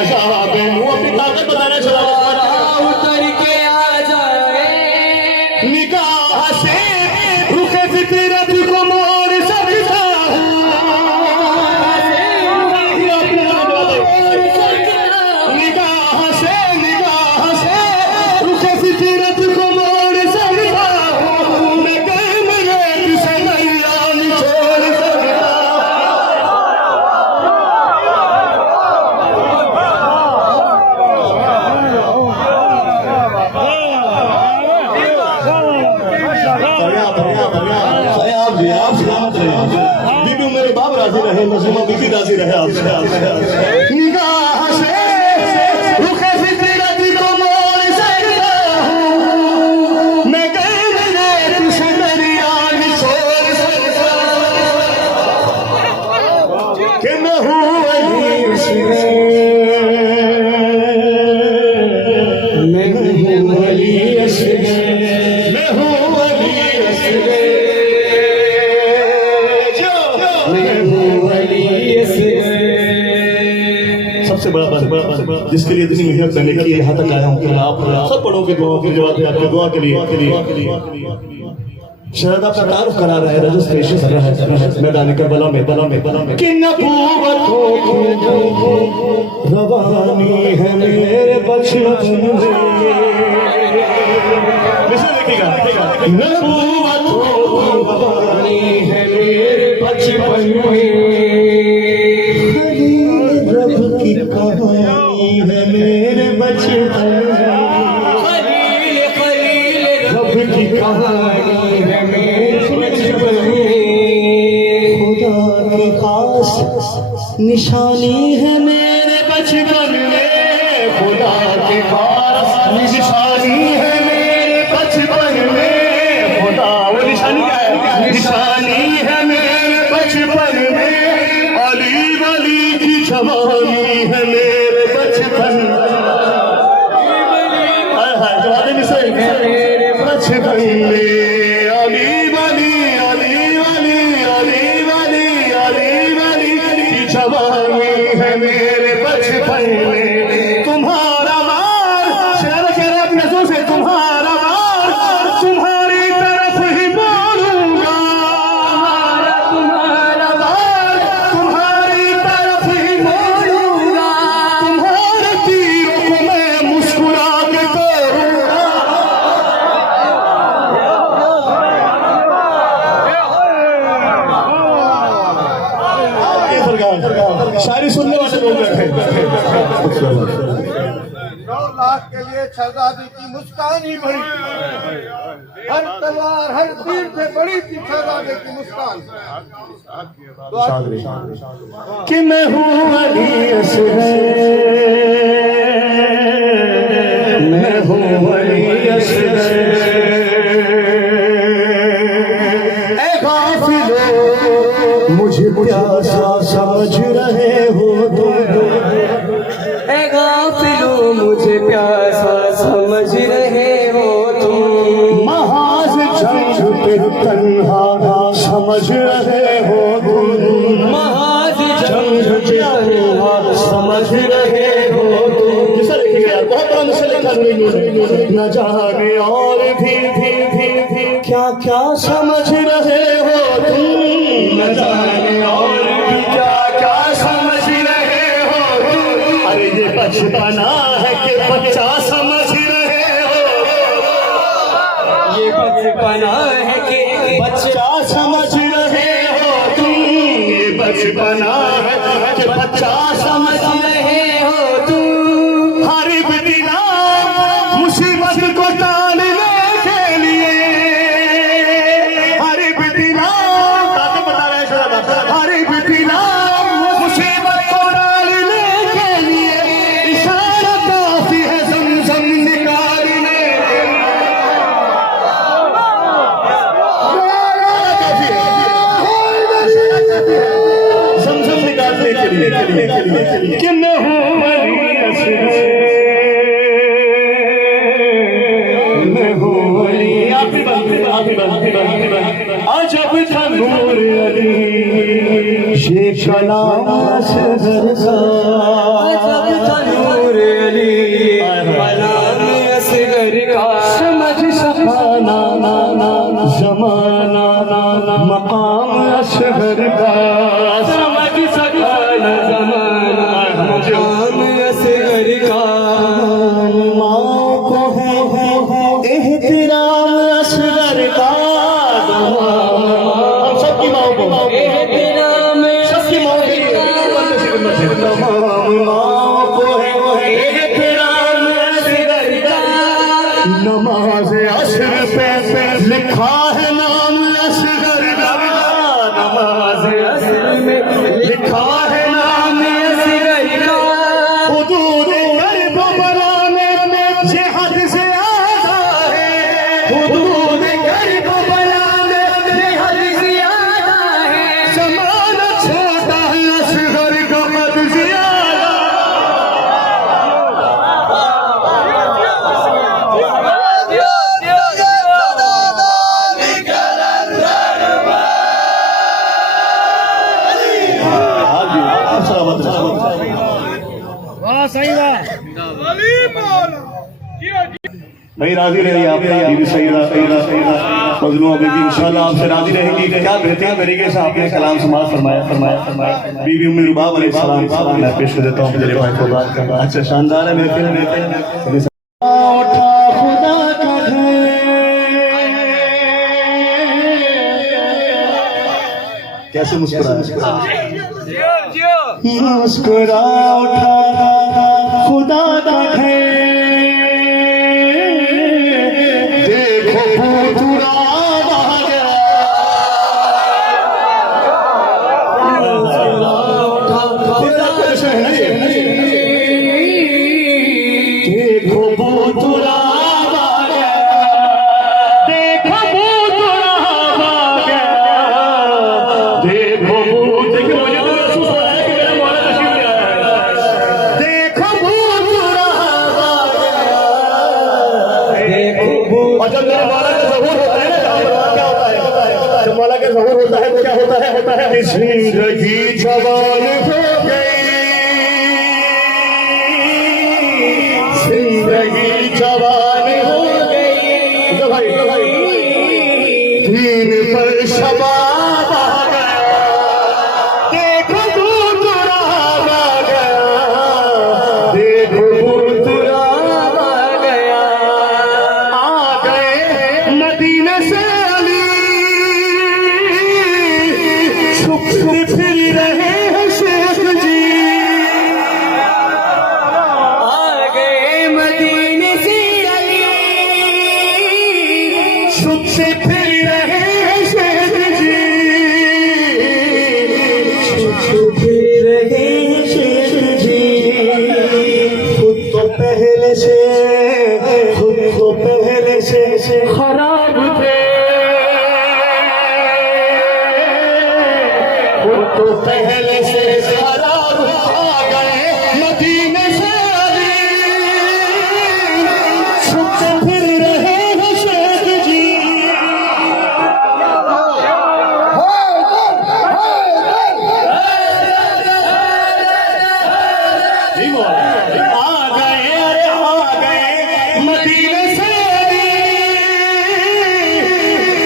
अज़ाब यूं अपनी ताकत बताना चला उतर के आ जाए। निगाह से रुख फितरत को मोर सकता हूँ। निगाह से रुख फितरत को मोड़ सकता हूँ। मैं कैमरे से नैया निचोड़ सकता हूँ। बीबी मेरे बाप राजी रहे, नज़ीमा बीबी राजी रहे आपसे। निगाह से रुखे फितरत को मोड़ सकता हूँ, मैं कहीं तुझ दरिया निचोड़ सकता कि मैं हूँ वही उसमें, मैं हूँ वही उसमें, मैं हूँ वही उसमें, मैं हूँ वही उसमें। सबसे बड़ा बात जिसके लिए इतनी मेहनत मैंने की, यहाँ तक आया हूँ। आप सब पढ़ोगे दुआ की जवाब है, आपकी दुआ के लिए शायद आपका तारुफ करा रहा है, रजिस्ट्रेशन कर रहा है मैदान करबला में कि नबूवतों की रवानी है मेरे बचपन में। देखिएगा नबूवतों की रवानी है मेरे बचपन में, रब की कहानी है मेरे बचपन में, रब की कहानी है मेरे बचपन में, खुदा की खास निशानी है मेरे बचपन में, खुदा की खास निशानी है मेरे बचपन में, खुदा वो निशानी क्या है? निशानी है मेरे बचपन में, अली वली की जवानी है मेरे बचपन में, जवाब में से मेरे बचपन में, अली वली की जवानी है मेरे बचपन में। तुम्हारा मार शेर शेर अपने जोर से, तुम्हारा मार तुम्हारी तरफ ही मारूंगा, तुम्हारा मार तुम्हारी तरफ ही मारूंगा, तुम्हारे तीरों को मैं मुस्कुरा के तोड़ूंगा। शायरी सुनने वाले लोग बैठे। 9 लाख के लिए शहजादी की मुस्कान ही बड़ी, हर तलवार हर तीर से बड़ी थी शहजादे की मुस्कान। कि मैं हूँ अली असगर, मैं हूँ अली असगर, ऐ गाफिलो मुझे प्यासा समझ रहे हो तुम, ऐ गाफिलो मुझे प्यासा समझ रहे हो तुम, महाज जंग पे तन्हा समझ रहे हो तुम, महाज जंग पे तन्हा समझ रहे हो तुम। जैसा लिखेगा यार, बहुत बड़ा से लिखा न जाने और भी क्या क्या समझ रहे हो तुम, न जाने और भी क्या क्या समझ रहे हो तुम। अरे ये बचपना है कि बच्चा समझ रहे हो, ये बचपना है कि बच्चा समझ रहे हो तुम, ये बचपना है कि बच्चा समझ रहे हो तुम, हर बिना मुसीबत को टालने के लिए, हर बिना बता रहे हर बिना मुसीबत को टालने के लिए, इशारा काफी है ज़मज़म निकालने, ज़मज़म निकालने के लिए कि मैं हूँ अली असगर, मैं हूँ अली। अजब था नूर अली ये कलाम असगर का, अजब था नूर अली कलाम असगर का, समझ सकाना जमाना मकाम असगर का, समझ सकाना जमाना मकाम असगर का, माँ को है एहतराम असगर का, हम सबकी माँ को एहतराम सबकी माँ तमाम माँ को है एहतराम असगर का, नमाज असर पे लिखा है नाम असगर का, नमाज असल में लिखा है नाम असगर का। हुदूद करबला में जिहाद से आदा है, हुदूद करबला में जिहाद से आदा है। ज़माना छोटा है असगर का कद ज़्यादा। भाई राजी रहिए आप, बीबी सईदा फजलुआ बीबी इंशाल्लाह आपसे राजी रहेगी। क्या बेहतरीन तरीके से आपने कलाम समाज फरमाया। बीबी उम्मे रुबाब अलैहिस्सलाम मैं पेश कर देता हूँ मेरे भाई को बात करना। अच्छा शानदार है मेरे कैसे मुस्कुरा मुस्कुरा उठा खुदा का है। देखो भूतुरा देखो भूतुरा देखो भूतुरा देखो भूत मुझे तो महसूस हो रहा है कि मेरा मौला नसीब ले आया। देखो भूतुरा और जब मेरे मौला का ज़हूर होता है ना, क्या होता है जब मौला का ज़हूर होता है तो क्या होता है जिंदगी जवान हो गई, जिंदगी जवान हो गई। तो भाई दीन पर शबाब आ गया। देखो भूतुरा आ गया, देखो भूतुरा आ गया। आ गए मदीने से अली, छुप छुप फिर रहे हैं शेख जी। आ गए मदीने से अली, छुप से फिर रहे हैं शेख जी। छुप फिर रहे हैं शेख जी। खुद तो पहले से खराब थे, खुद तो पहले से खराब। आ गए मदीने से अली, छुप से फिर रहे हैं शेख जी। आ गए मदीने से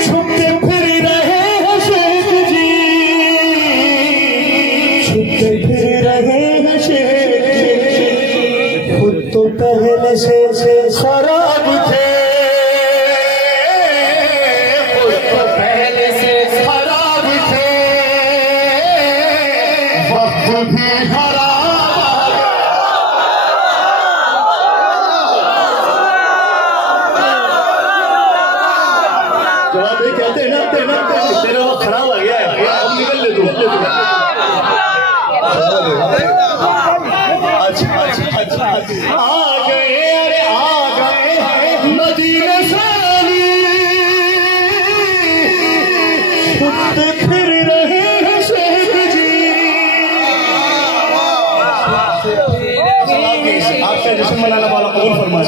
छुपते फिर रहे हैं शेख जी। छुपते फिर रहे हैं शेख जी। खुद तो पहले से शराब थे, खुद तो पहले से खराब थे। वक्त भी खराब जवाब ये कहते हैं ना तेरा वक्त खराब आ गया है, अब निकल ले तू। अच्छा आ गए मदीने से अली, छुपते फिर रहे हैं शेख जी। आपका जश्न मनाना वाला कबूल फरमाए।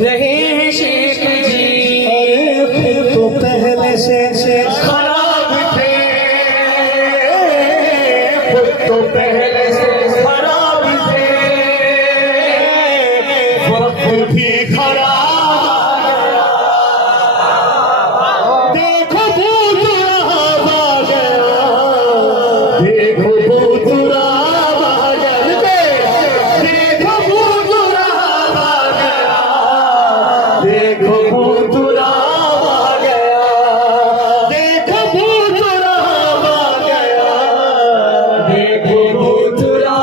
रहे हैं शेख जी। अरे फिर तो पहले से खराब थे, खुद तो पहले से खराब थे। वक्त भी खराब। देखो भूतुरा आ गया, देखो भूतुरा आ गया। देखो भूतुरा आ गया, देखो भूतुरा आ गया। देखो भूतुरा आ गया, देखो भूतुरा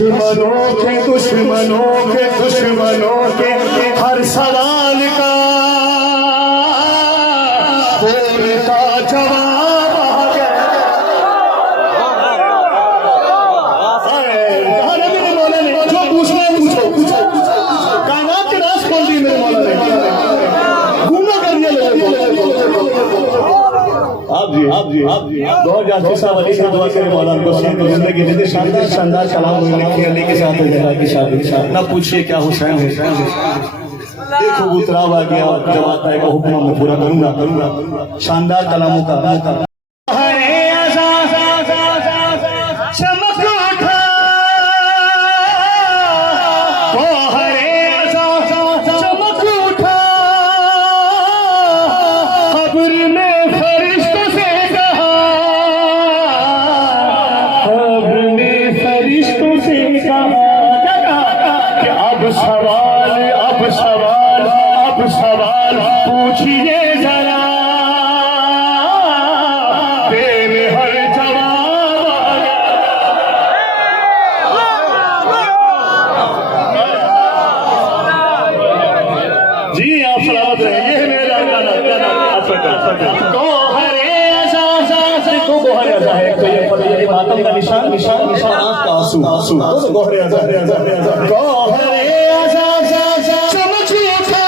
दुश्मनों के हर सवाल का बोलता जवाब आ गया। मेरे मौला ने जो पूछना है पूछो, कायनात के राज खोल दिए मेरे मौला ने, गुना करने लगे। आप जी 2006 वाली से दुआ करें मौला को जिंदगी दे, शानदार कलाम लिखे अली के साथ की शादी। ना पूछिए क्या हुसैन देखो उतराव आ गया, जब आता है को हुक्म मैं पूरा करूंगा। शानदार कलामों का चमक उठा, चमक उठा, कब्र में फरिश्तों से कहा, कब्र में फरिश्तों से कहा कि अब सवाल पूछिए जरा, तेरे हर जवाब जी। आप सलामत रहेंगे मेरा गोहरे ऐसा है तो ये मातम का निशान आंख का आंसू गोहरे ऐसा चमक उठा,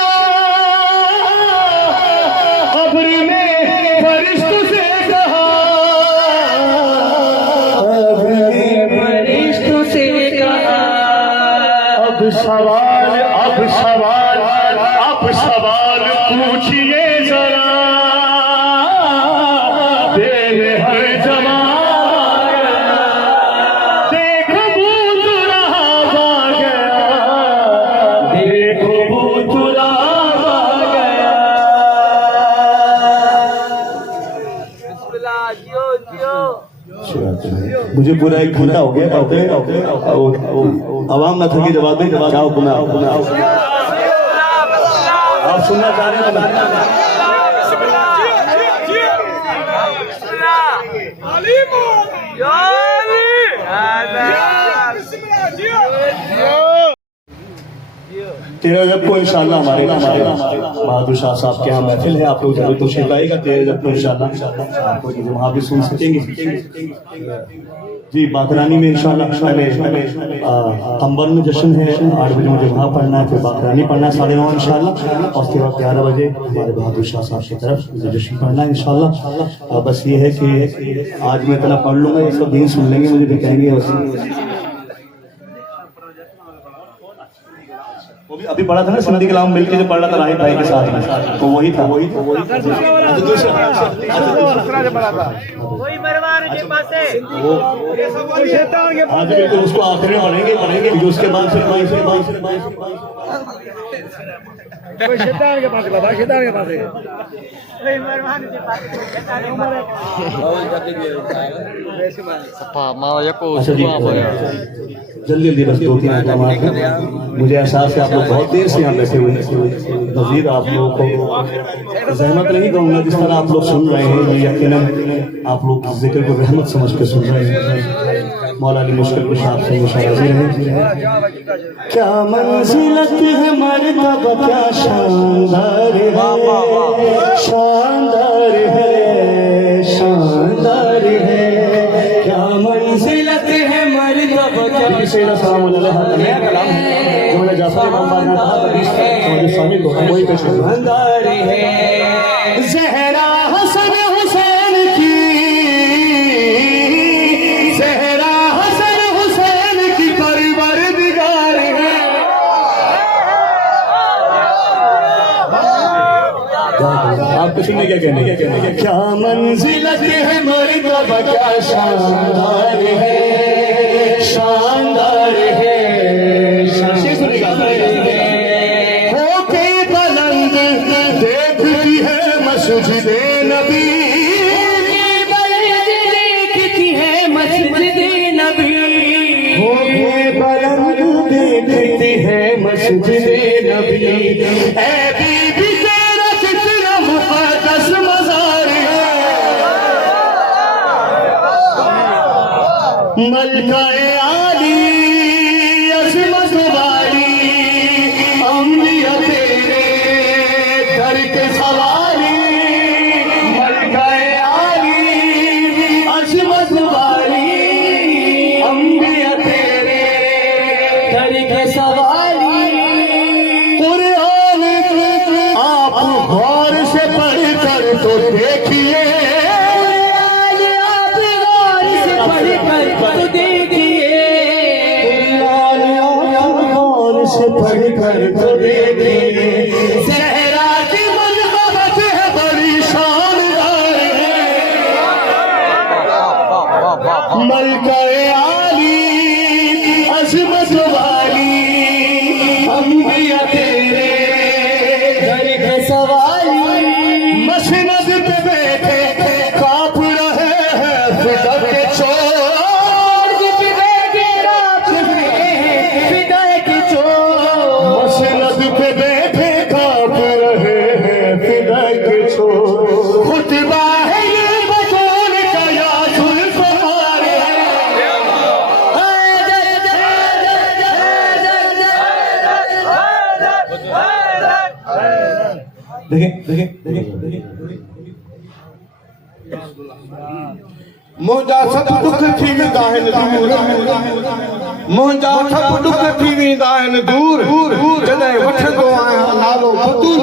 कब्र में फरिश्तों से कहा, कब्र में फरिश्तों से कहा, अब सवाल पूछिए जरा, तेरे हर जवाब। देखो भूत रहा गया, देखो भूत रहा गया। मुझे पूरा 1 घंटा हो गया आवाम ना थकी जवाब दे। क्या हुक्म है आप सुनना चाह रहे हैं? तेरह रजब को इंशाल्लाह हमारे बहादुर शाह साहब के यहाँ महफिल है, आप लोग जरूर तशरीफ लाइएगा 13 रजब को इंशाल्लाह आपको वहाँ भी सुन सकेंगे जी। बाकरानी में इंशाल्लाह कंबल में जश्न है, 8 बजे मुझे वहाँ पढ़ना है, फिर बाकरानी पढ़ना है 9:30 इंशाल्लाह, और उसके बाद 11 बजे हमारे बहादुर शाह साहब की तरफ जश्न पढ़ना है इंशाल्लाह। बस ये है कि आज मैं इतना पढ़ लूँगा, ये सब दिन सुन लेंगे, मुझे भी कहेंगे वो भी अभी पढ़ा था ना सिंधी कलाम मिलके जो पढ़ रहा था राहिब भाई के साथ में, तो वही था। आज बिल्कुल उसको आखिरी में पढ़ेंगे जो उसके बाद फिर शैतान के पास जल्दी बस 2-3 मुझे एहसास है आप लोग बहुत देर से यहाँ बैठे हुए हैं। मजीद आप लोगों को जहमत नहीं कहूँगा, जिस तरह आप लोग सुन रहे हैं यकीनन आप लोग जिक्र को रहमत समझ के सुन रहे हैं। मौला अली मुश्किल कुछ आपसे मुशाहिद है। क्या मंजिलत है मर्तबा, क्या शानदार है, शानदार है, शानदार है, क्या मंजिलत है मर्तबा, क्या शानदार है। ज़हरा हसन हुसैन की, ज़हरा हसन हुसैन की परवरदिगार है। आपको सुनने क्या कहने, क्या मंजिलत है मर्तबा, क्या शानदार है, शानदार है, होके बुलंद देखती है मस्जिदे नबी, देखती है मस्जिदे नबी, होके बुलंद देखती है मस्जिदे नबी। ऐ बीबी तेरा कितना मुक़द्दस मज़ार है, मलका-ए आली मलकाए आली अजमत वाली अंबिया तेरे दर के सवाली मसनद पे बैठे कांप रहे हैं फिदा के चोर फिदा के रात में फिदा के चोर मसनद पे बैठे कांप रहे हैं फिदा के चोर खुतबा है ये बतौर का या जुल्फ मारे मुंहिंजा सभु दुख थी वेंदा आहिनि दूर मुंहिंजा सभु दुख थी वेंदा आहिनि दूर जॾहिं वठंदो आहियां नालो बतूल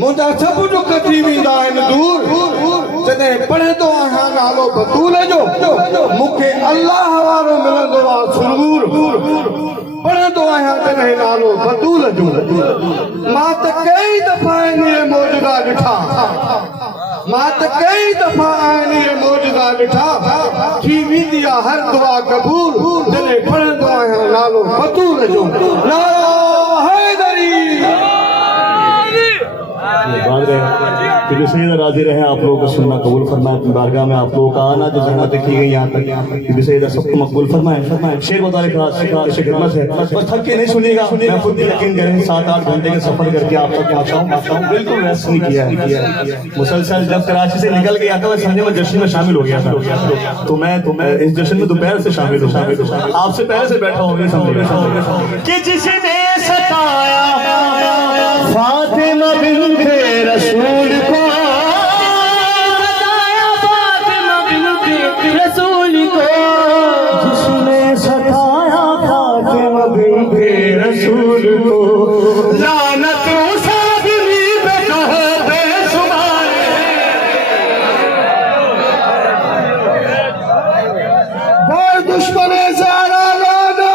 मुंहिंजा सभु दुख थी वेंदा आहिनि दूर जॾहिं पढ़ंदो आहियां नालो बतूल जो मूंखे अलाह वारो मिलंदो आहे सुरूर पढ़ंदो आहियां जॾहिं नालो बतूल जो मां त कई दफ़ा इहे मौजूदा ॾिठा मां त कई दफ़ा इहे मौजूदा ॾिठा थी वेंदी आहे हर दुआ क़बूल जॾहिं पढ़ंदो आहियां नालो बतूल जो नारो हैदरी क्योंकि सैयद राजी रहे आप लोगों का सुनना कबूल फरमाए अपनी बारगाह में आप लोगों का आना जो जहमत की गई यहाँ तक क्योंकि सैयद सबको मकबूल फरमाए शेर मुतालिक खिदमत है बस थक के नहीं सुनिएगा मैं खुद भी यकीन करें 7-8 घंटे का सफर करके आप तक पहुँचाऊँ बिल्कुल रेस्ट नहीं किया मुसलसल जब कराची से निकल गया था मैं समझे मैं जश्न में शामिल हो गया था तो मैं इस जश्न में दोपहर से शामिल हूँ आपसे पहले से बैठा हूँ समझे कि जिसने सताया फातिमा बिन्ते रसूल को सताया फातिमा बिन्ते रसूल को जिसने सताया फातिमा बिन्ते रसूल को लानत उस आदमी पे कहे बेशुमार भाई दुश्मन ज़ारा लाना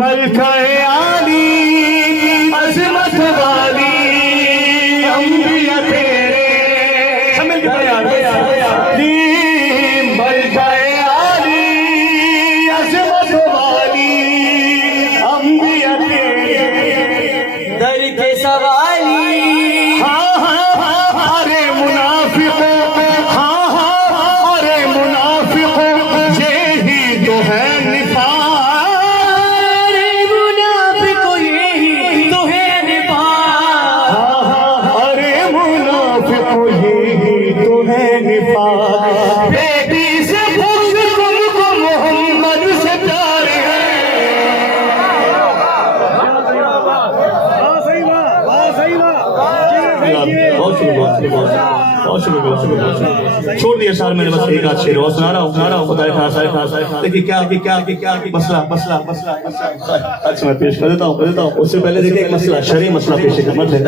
मलकाए आली अजमत वाली अंबिया तेरे समझ गए मलकाए आली अजमत वाली अंबिया तेरे दर के सवाली अरे मुनाफिकों अरे मुनाफिकों यही तो है निफाक बेटी से पूछ तुमको मोहम्मद से प्यार है छोड़ दिया सार मैंने बस एक आध शेर और सुना रहा हूँ देखिए क्या मसला अच्छा मैं पेश कर देता हूँ उससे पहले देखिए एक मसला शरई मसला पेश करना है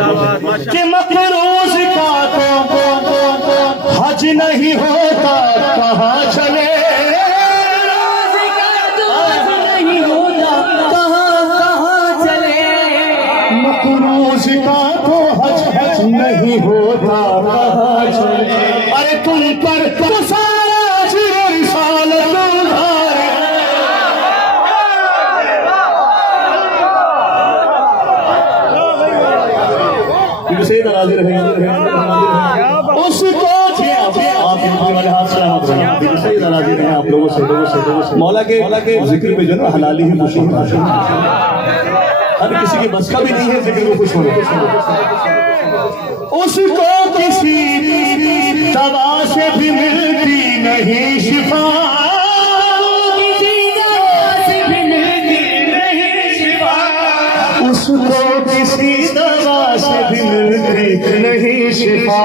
कि मकरूज का तो हज नहीं होता कहाँ चले नहीं होता कहाँ चले मकरूज का तो हज नहीं होता कहाँ चले अरे तुम पर तो सारा रिसालत उधार सैयद राजी रहेंगे उसको आप लोगों से मौला के जिक्र पे जो ना हलाली ही खुश होता है हर किसी के बस का भी नहीं है जिक्र में खुश होने उसको किसी दवा से भी मिलती नहीं शिफा उसको किसी दवा से भी मिलती नहीं शिफा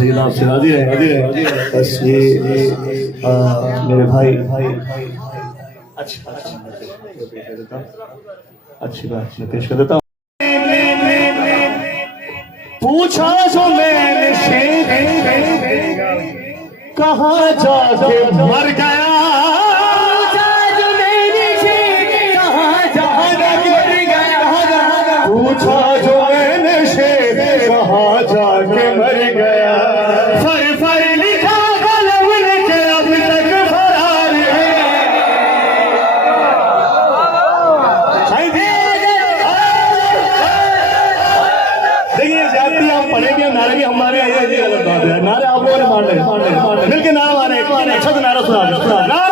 सैयद आपसे राजी है बस ये मेरे भाई अच्छी बात मैं पेश कर देता हूँ पूछा जो मैंने शेर कहाँ जाके मर गया, पूछा जो मैंने शेर कहाँ जाके मर गया, फर फर लिखा कलम लेके अब तक फरार है। देखिए जाती आप पढ़े भी नारे भी हमारे गलत बात है, नारे आप लोगों ने मान रहे मिल के नारा मारे, अच्छा तो नारा सुना नारा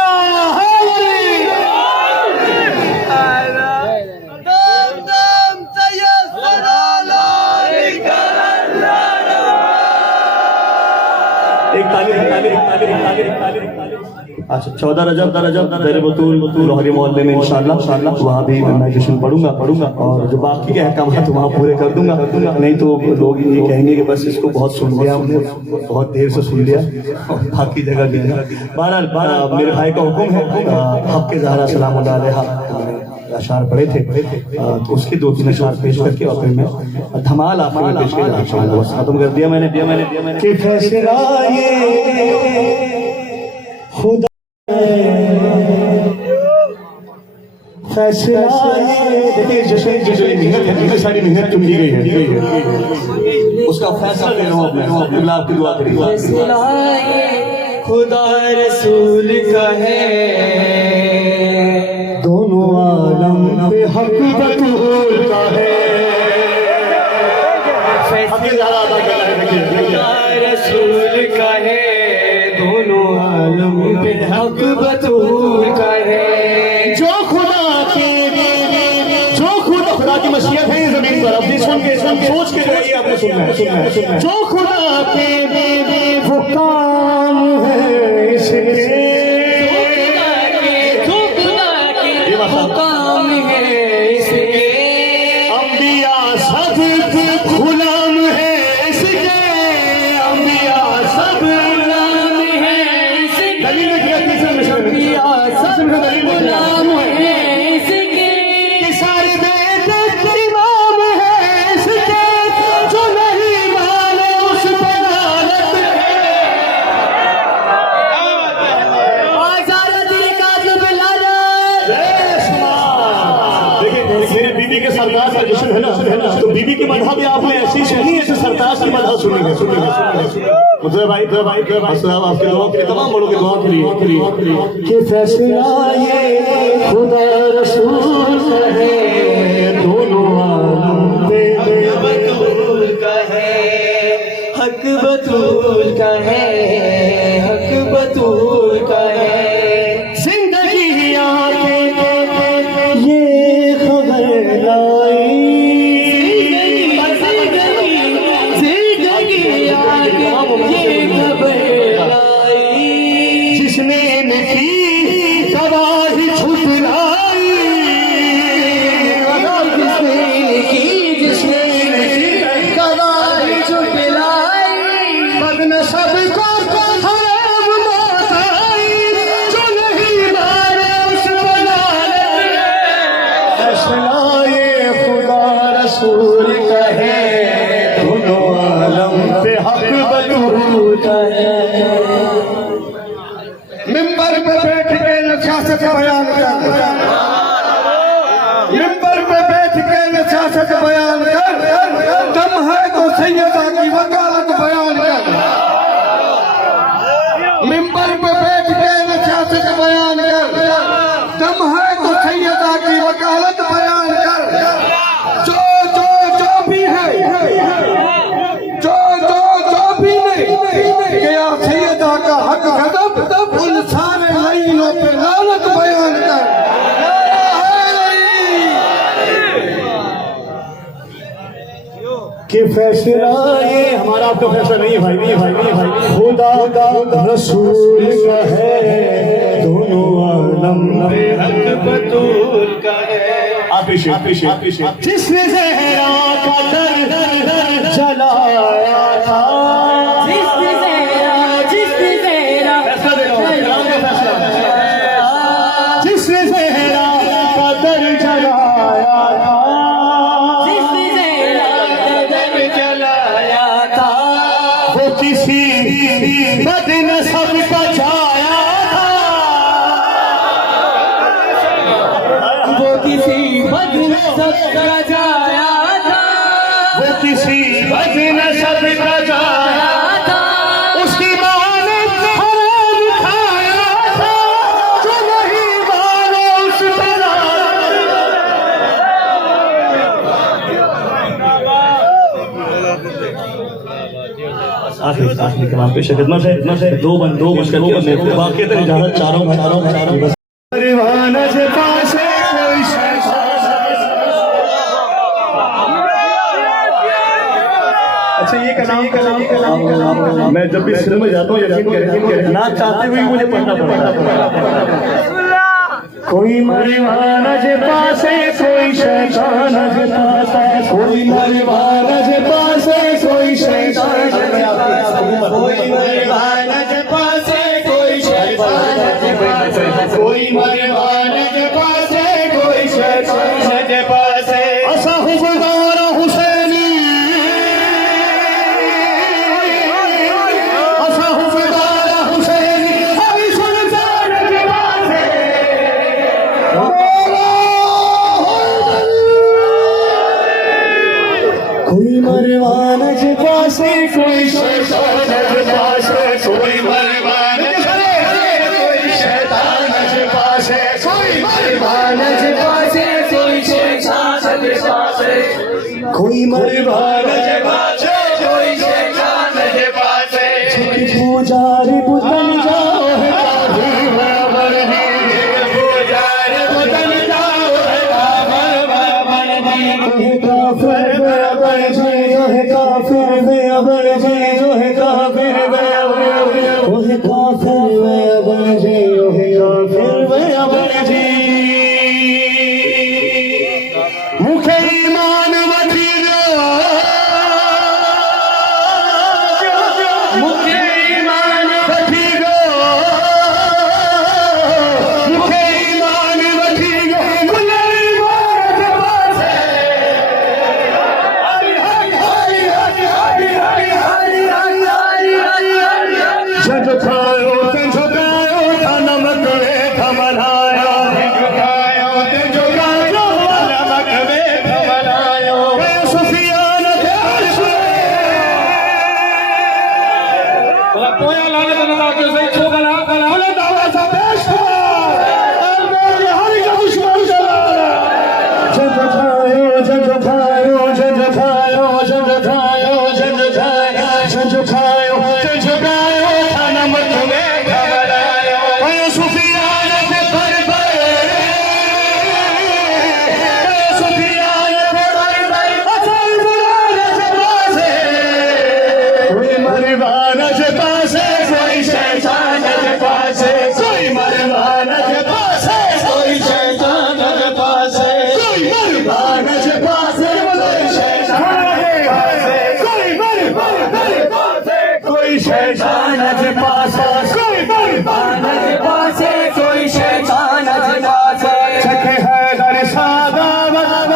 अच्छा 14 रजब दर बतूल लोहरी मोहल्ले में इंशाल्लाह वहाँ भी मैं मेडिटेशन पढ़ूंगा और जो बाकी के अहकाम है तो वहाँ पूरे कर दूंगा, नहीं तो लोग ये कहेंगे कि बस इसको बहुत सुन लिया हमने, बहुत देर से सुन लिया और बाकी जगह लिया। बहरहाल मेरे भाई का हुक्म है, हक के ज़हरा सलाम अलैहा अशार पढ़े थे तो उसके 2-3 अशार पेश करके और फिर मैं धमाल आखिर में पेश करना चाहूँगा। खत्म कर दिया मैंने कि फैसला ये खुदा फैसला देखिए जैसे मेहनत है, कितनी सारी मेहनत जो की गई है उसका फैसला ले रहा हूँ अपने आपकी दुआ करिए। खुदा रसूल का है, दोनों आलम पे हक बतूल का है, खुदा रसूल का है, दोनों आलम पे हक बतूल का है। जो खुदा की मशीयत है जमीन पर, अपनी सुन के सोच के रहिए, आपने सुनना है जो खुदा के वो काम है इसके, काम है इसके, अंबिया सब गुलाम है इसके, अंबिया सब गुलाम है इसके, दलील में किया तीसरे मिशन में सब गुलाम है इसके, कि सारे बेद इमाम है इसके, जो नहीं माने उस पर लानत है। मेरे बीबी के सरदार का जश्न है ना, तो बीबी की मदह भी आपने ऐसी सुनी है, सरदार की मदह सुनी है। मुझे भाई अस्सलाम, आपके दुआ के लिए, तमाम बड़ों के दुआ के लिए कि फैसला ये खुदा रसूल का है, दोनों आलम पे बतूल का है, हक बतूल का है, हक बतूल का है। जिंदगी आके ये खबर लाई, जिंदगी आगे ये खबर लाई, जिसने इनकी गवाही छुटलाई, जिसने गवाही छुटलाई, बदनसीब को हराम मौत आई, जो नहीं मारे उस पर लानत है। फैसला ये खुदा रसूल का है, दोनों आलम पे हक बतूल का है। मिंबर पे बैठ के नशासत बयान कर, मिंबर पे बैठ के नशासत बयान कर, दम है तो सैयदा की वकालत बयान कर, मिंबर पे बैठ के नशासत बयान कर, दम है तो सैयदा की वकालत बयान कर। जो भी है, जो भी नहीं गया सैयदा का हक गजब, उन सारे लाइनों पे लानत बयान कर। कि फैसला ये हमारा आपका फैसला नहीं है भाई, खुदा रसूल का है, दोनों आलम पे हक बतूल का है। आप जिसने ज़हरा का दर जलाया था, जिसने ज़हरा जिसने ज़हरा का दर जलाया था, जिसने ज़हरा का दर जलाया किसी बदनसब का छाया था, वो किसी बदनसब का जाया था, वो किसी बदनसब का छाया था, उसकी मां ने हराम खाया था, जो नहीं मानो उस तरह। आखिरी कलाम पेश खिदमत है। दो मुश्किल बाकी इजाजत चारों परिवार से पास है कोई अच्छा ये कलाम मैं जब भी फिल्म में जाता हूँ ना चाहते हुए मुझे पढ़ना पड़ता। कोई मरवान जे पासे कोई शैतान जे पासे, कोई मरवान जे पासे कोई शैतान जे पासे, कोई मरवान जे पासे कोई शैतान जे पासे, कोई मरवान जे पासे कोई शैतान जे पासे। असा हुज़गार हुसैनी, असा हुज़गार हुसैनी हरी सुल्तान जे पासे। कोई मरवान जे पासे कोई शैतान जे पासे, कोई मरवान कोई शैतान जे पासे, कोई मरवान जे पासे कोई शैतान जे पासे, कोई मरवान जे पासे कोई शैतान जे पासे। पुजारी पुतन जाओ है काफिर बराबर है, पुजारी पुतन जाओ है काफिर बराबर है, काफिर बराबर है, जो है काफिर बराबर है, जो है काफिर बराबर है, वो है काफिर बराबर है, जो है काफिर बराबर है। मुखे ईमान वठी दो, मुखे ईमान वठी दो, मुखे ईमान वठी दो, गुलर ईमान के पास है। हरी हरी हरी हरी हरी हरी हरी हरी हरी हरी हरी। जग खायो ते झुकायो था नमक में थमलाया, झुकायो ते झुकायो था नमक में थमलायो। सुफियान के अर्श पोया लाने तो ना के सही छोकला कलाने दावा सा पेश मेरे हरि का दुश्मन चला। जग खायो जग खायो जग खायो जग खायो जग खायो जग खायो ते झुकायो था नमक में थमलायो। सुफियान के घर पर, सुफियान के घर पर असल बुलाने से पासे, कोई मरवान जे पासे कोई शैतान जे पासे, कोई मरवान जे पासे कोई शैतान जे पासे, कोई मरवान जे पासे कोई शैतान जे पासे, कोई मरवान जे पासे कोई शैतान जे पासे, कोई मरवान जे पासे कोई शैतान जे पासे। जखे हैदर सादावत,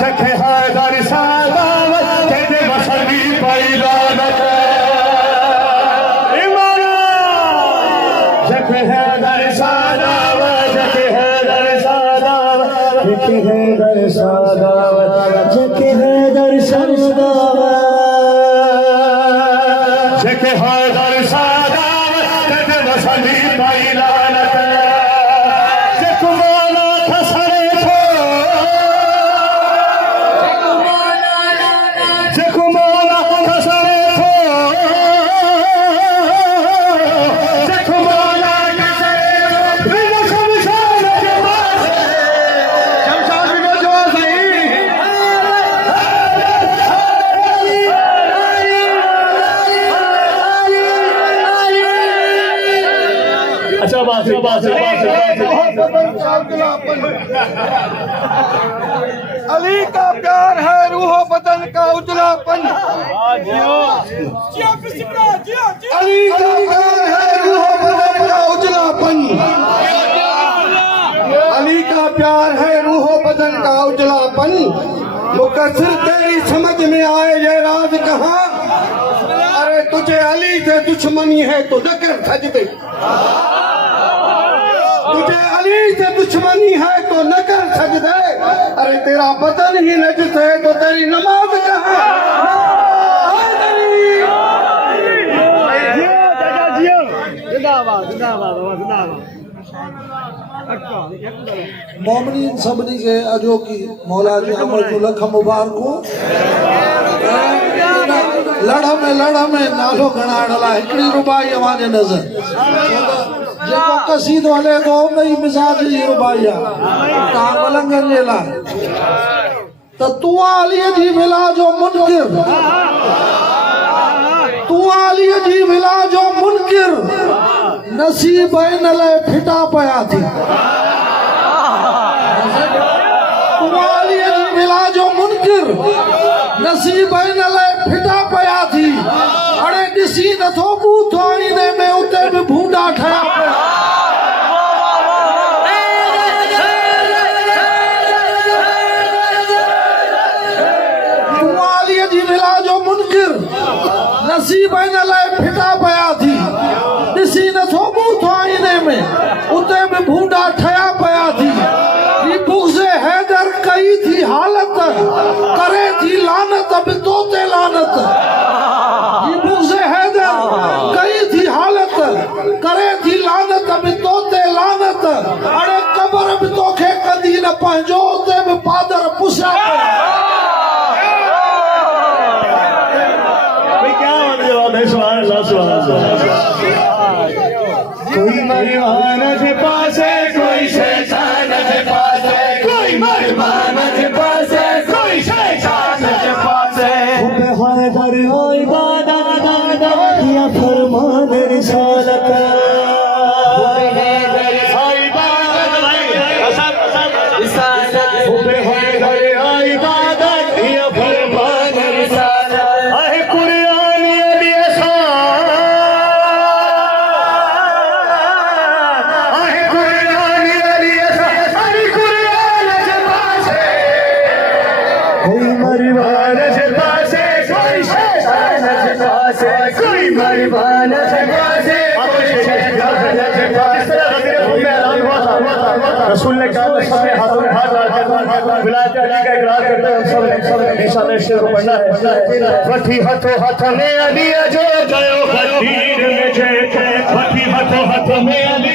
जखे हैदर सादावत तेरे मसली पैलानत इमाना। जखे हैदर सादावत, जखे हैदर सादावत, जखे हैदर सादावत, जखे हैदर सादावत, जखे हैदर सादावत तेरे मसली पैलानत। जको मौला खसरे थो, जको मौला खसरे थो, जको मौला खसरे थो, बिना शमशान के पासे, शमशान भी बोल जो सही। अच्छा बात है, बात है, अली का प्यार है रूहो बदन का उजलापन, अली का प्यार है रूहो बदन का उजलापन, अली का प्यार है रूहो बदन का उजलापन। मुकसिर तेरी समझ में आए ये राज कहाँ। अरे तुझे अली से दुश्मनी है तो न कर सजदे, तुझे अली से दुश्मनी है तो न कर सजदे। अरे तेरा बदन ही नजस है तो तेरी नमाज कहाँ। मोमिनीन सभिनी खे अॼो की मौला जी अमर जूं लख मुबारकूं। लड़ में नालो खणाइण लाइ हिकिड़ी रुबाई अवांजे नज़र जेको कसीदो हले थो उन मिज़ाज जी रुबाई आहे तव्हां मलंगनि जे लाइ। त तूं अलीअ जी विला जो मुनकिर, तूं अलीअ जी विला जो मुनकिर, नसीब इन लाइ फिटा पिया थी। तूं अलीअ जी विला जो मुनकिर, नसीब इन लाइ फिटा पिया थी। हाणे ॾिसी नथो बूथो आईने में उते बि भूंडा ठहिया पिया। तूं अलीअ जी विला जो मुनकिर, नसीब इन लाइ फिटा पिया थी। ॾिसी नथो बूथो आईने में उते बि भूंडा ठहिया पिया थी। बुग़्ज़े हैदर कई थी हालत, करे थी लानत बि तो ते लानत। बुग़्ज़े हैदर कई थी हालत, करे थी लानत बि तो ते लानत। अरे कबर बि तोखे कंदी न पंहिंजो उते बि पादर पुसिया पिया। कोई मरवान जे पासे, कोई शैतान जे पासे, कोई मरवान जे पासे, कोई शैतान जे पासे। हाय दर होय इबादत या फरमान रिसालत। हाय दर होय इबादत या फरमान रिसालत। हाय कुरान अली कोई मरवान से पासे, कोई शैतान से पासे, कोई मरवान से पासे, कोई शैतान से पासे। रसूल ने कहा सबने हाथों में हाथ डालकर विलायत अली का इकरार करते हैं। हम सब इंशाअल्लाह शेर को पढ़ना है। वठी हथों में अली जो गयो खतीर में जे, वठी हथों में अली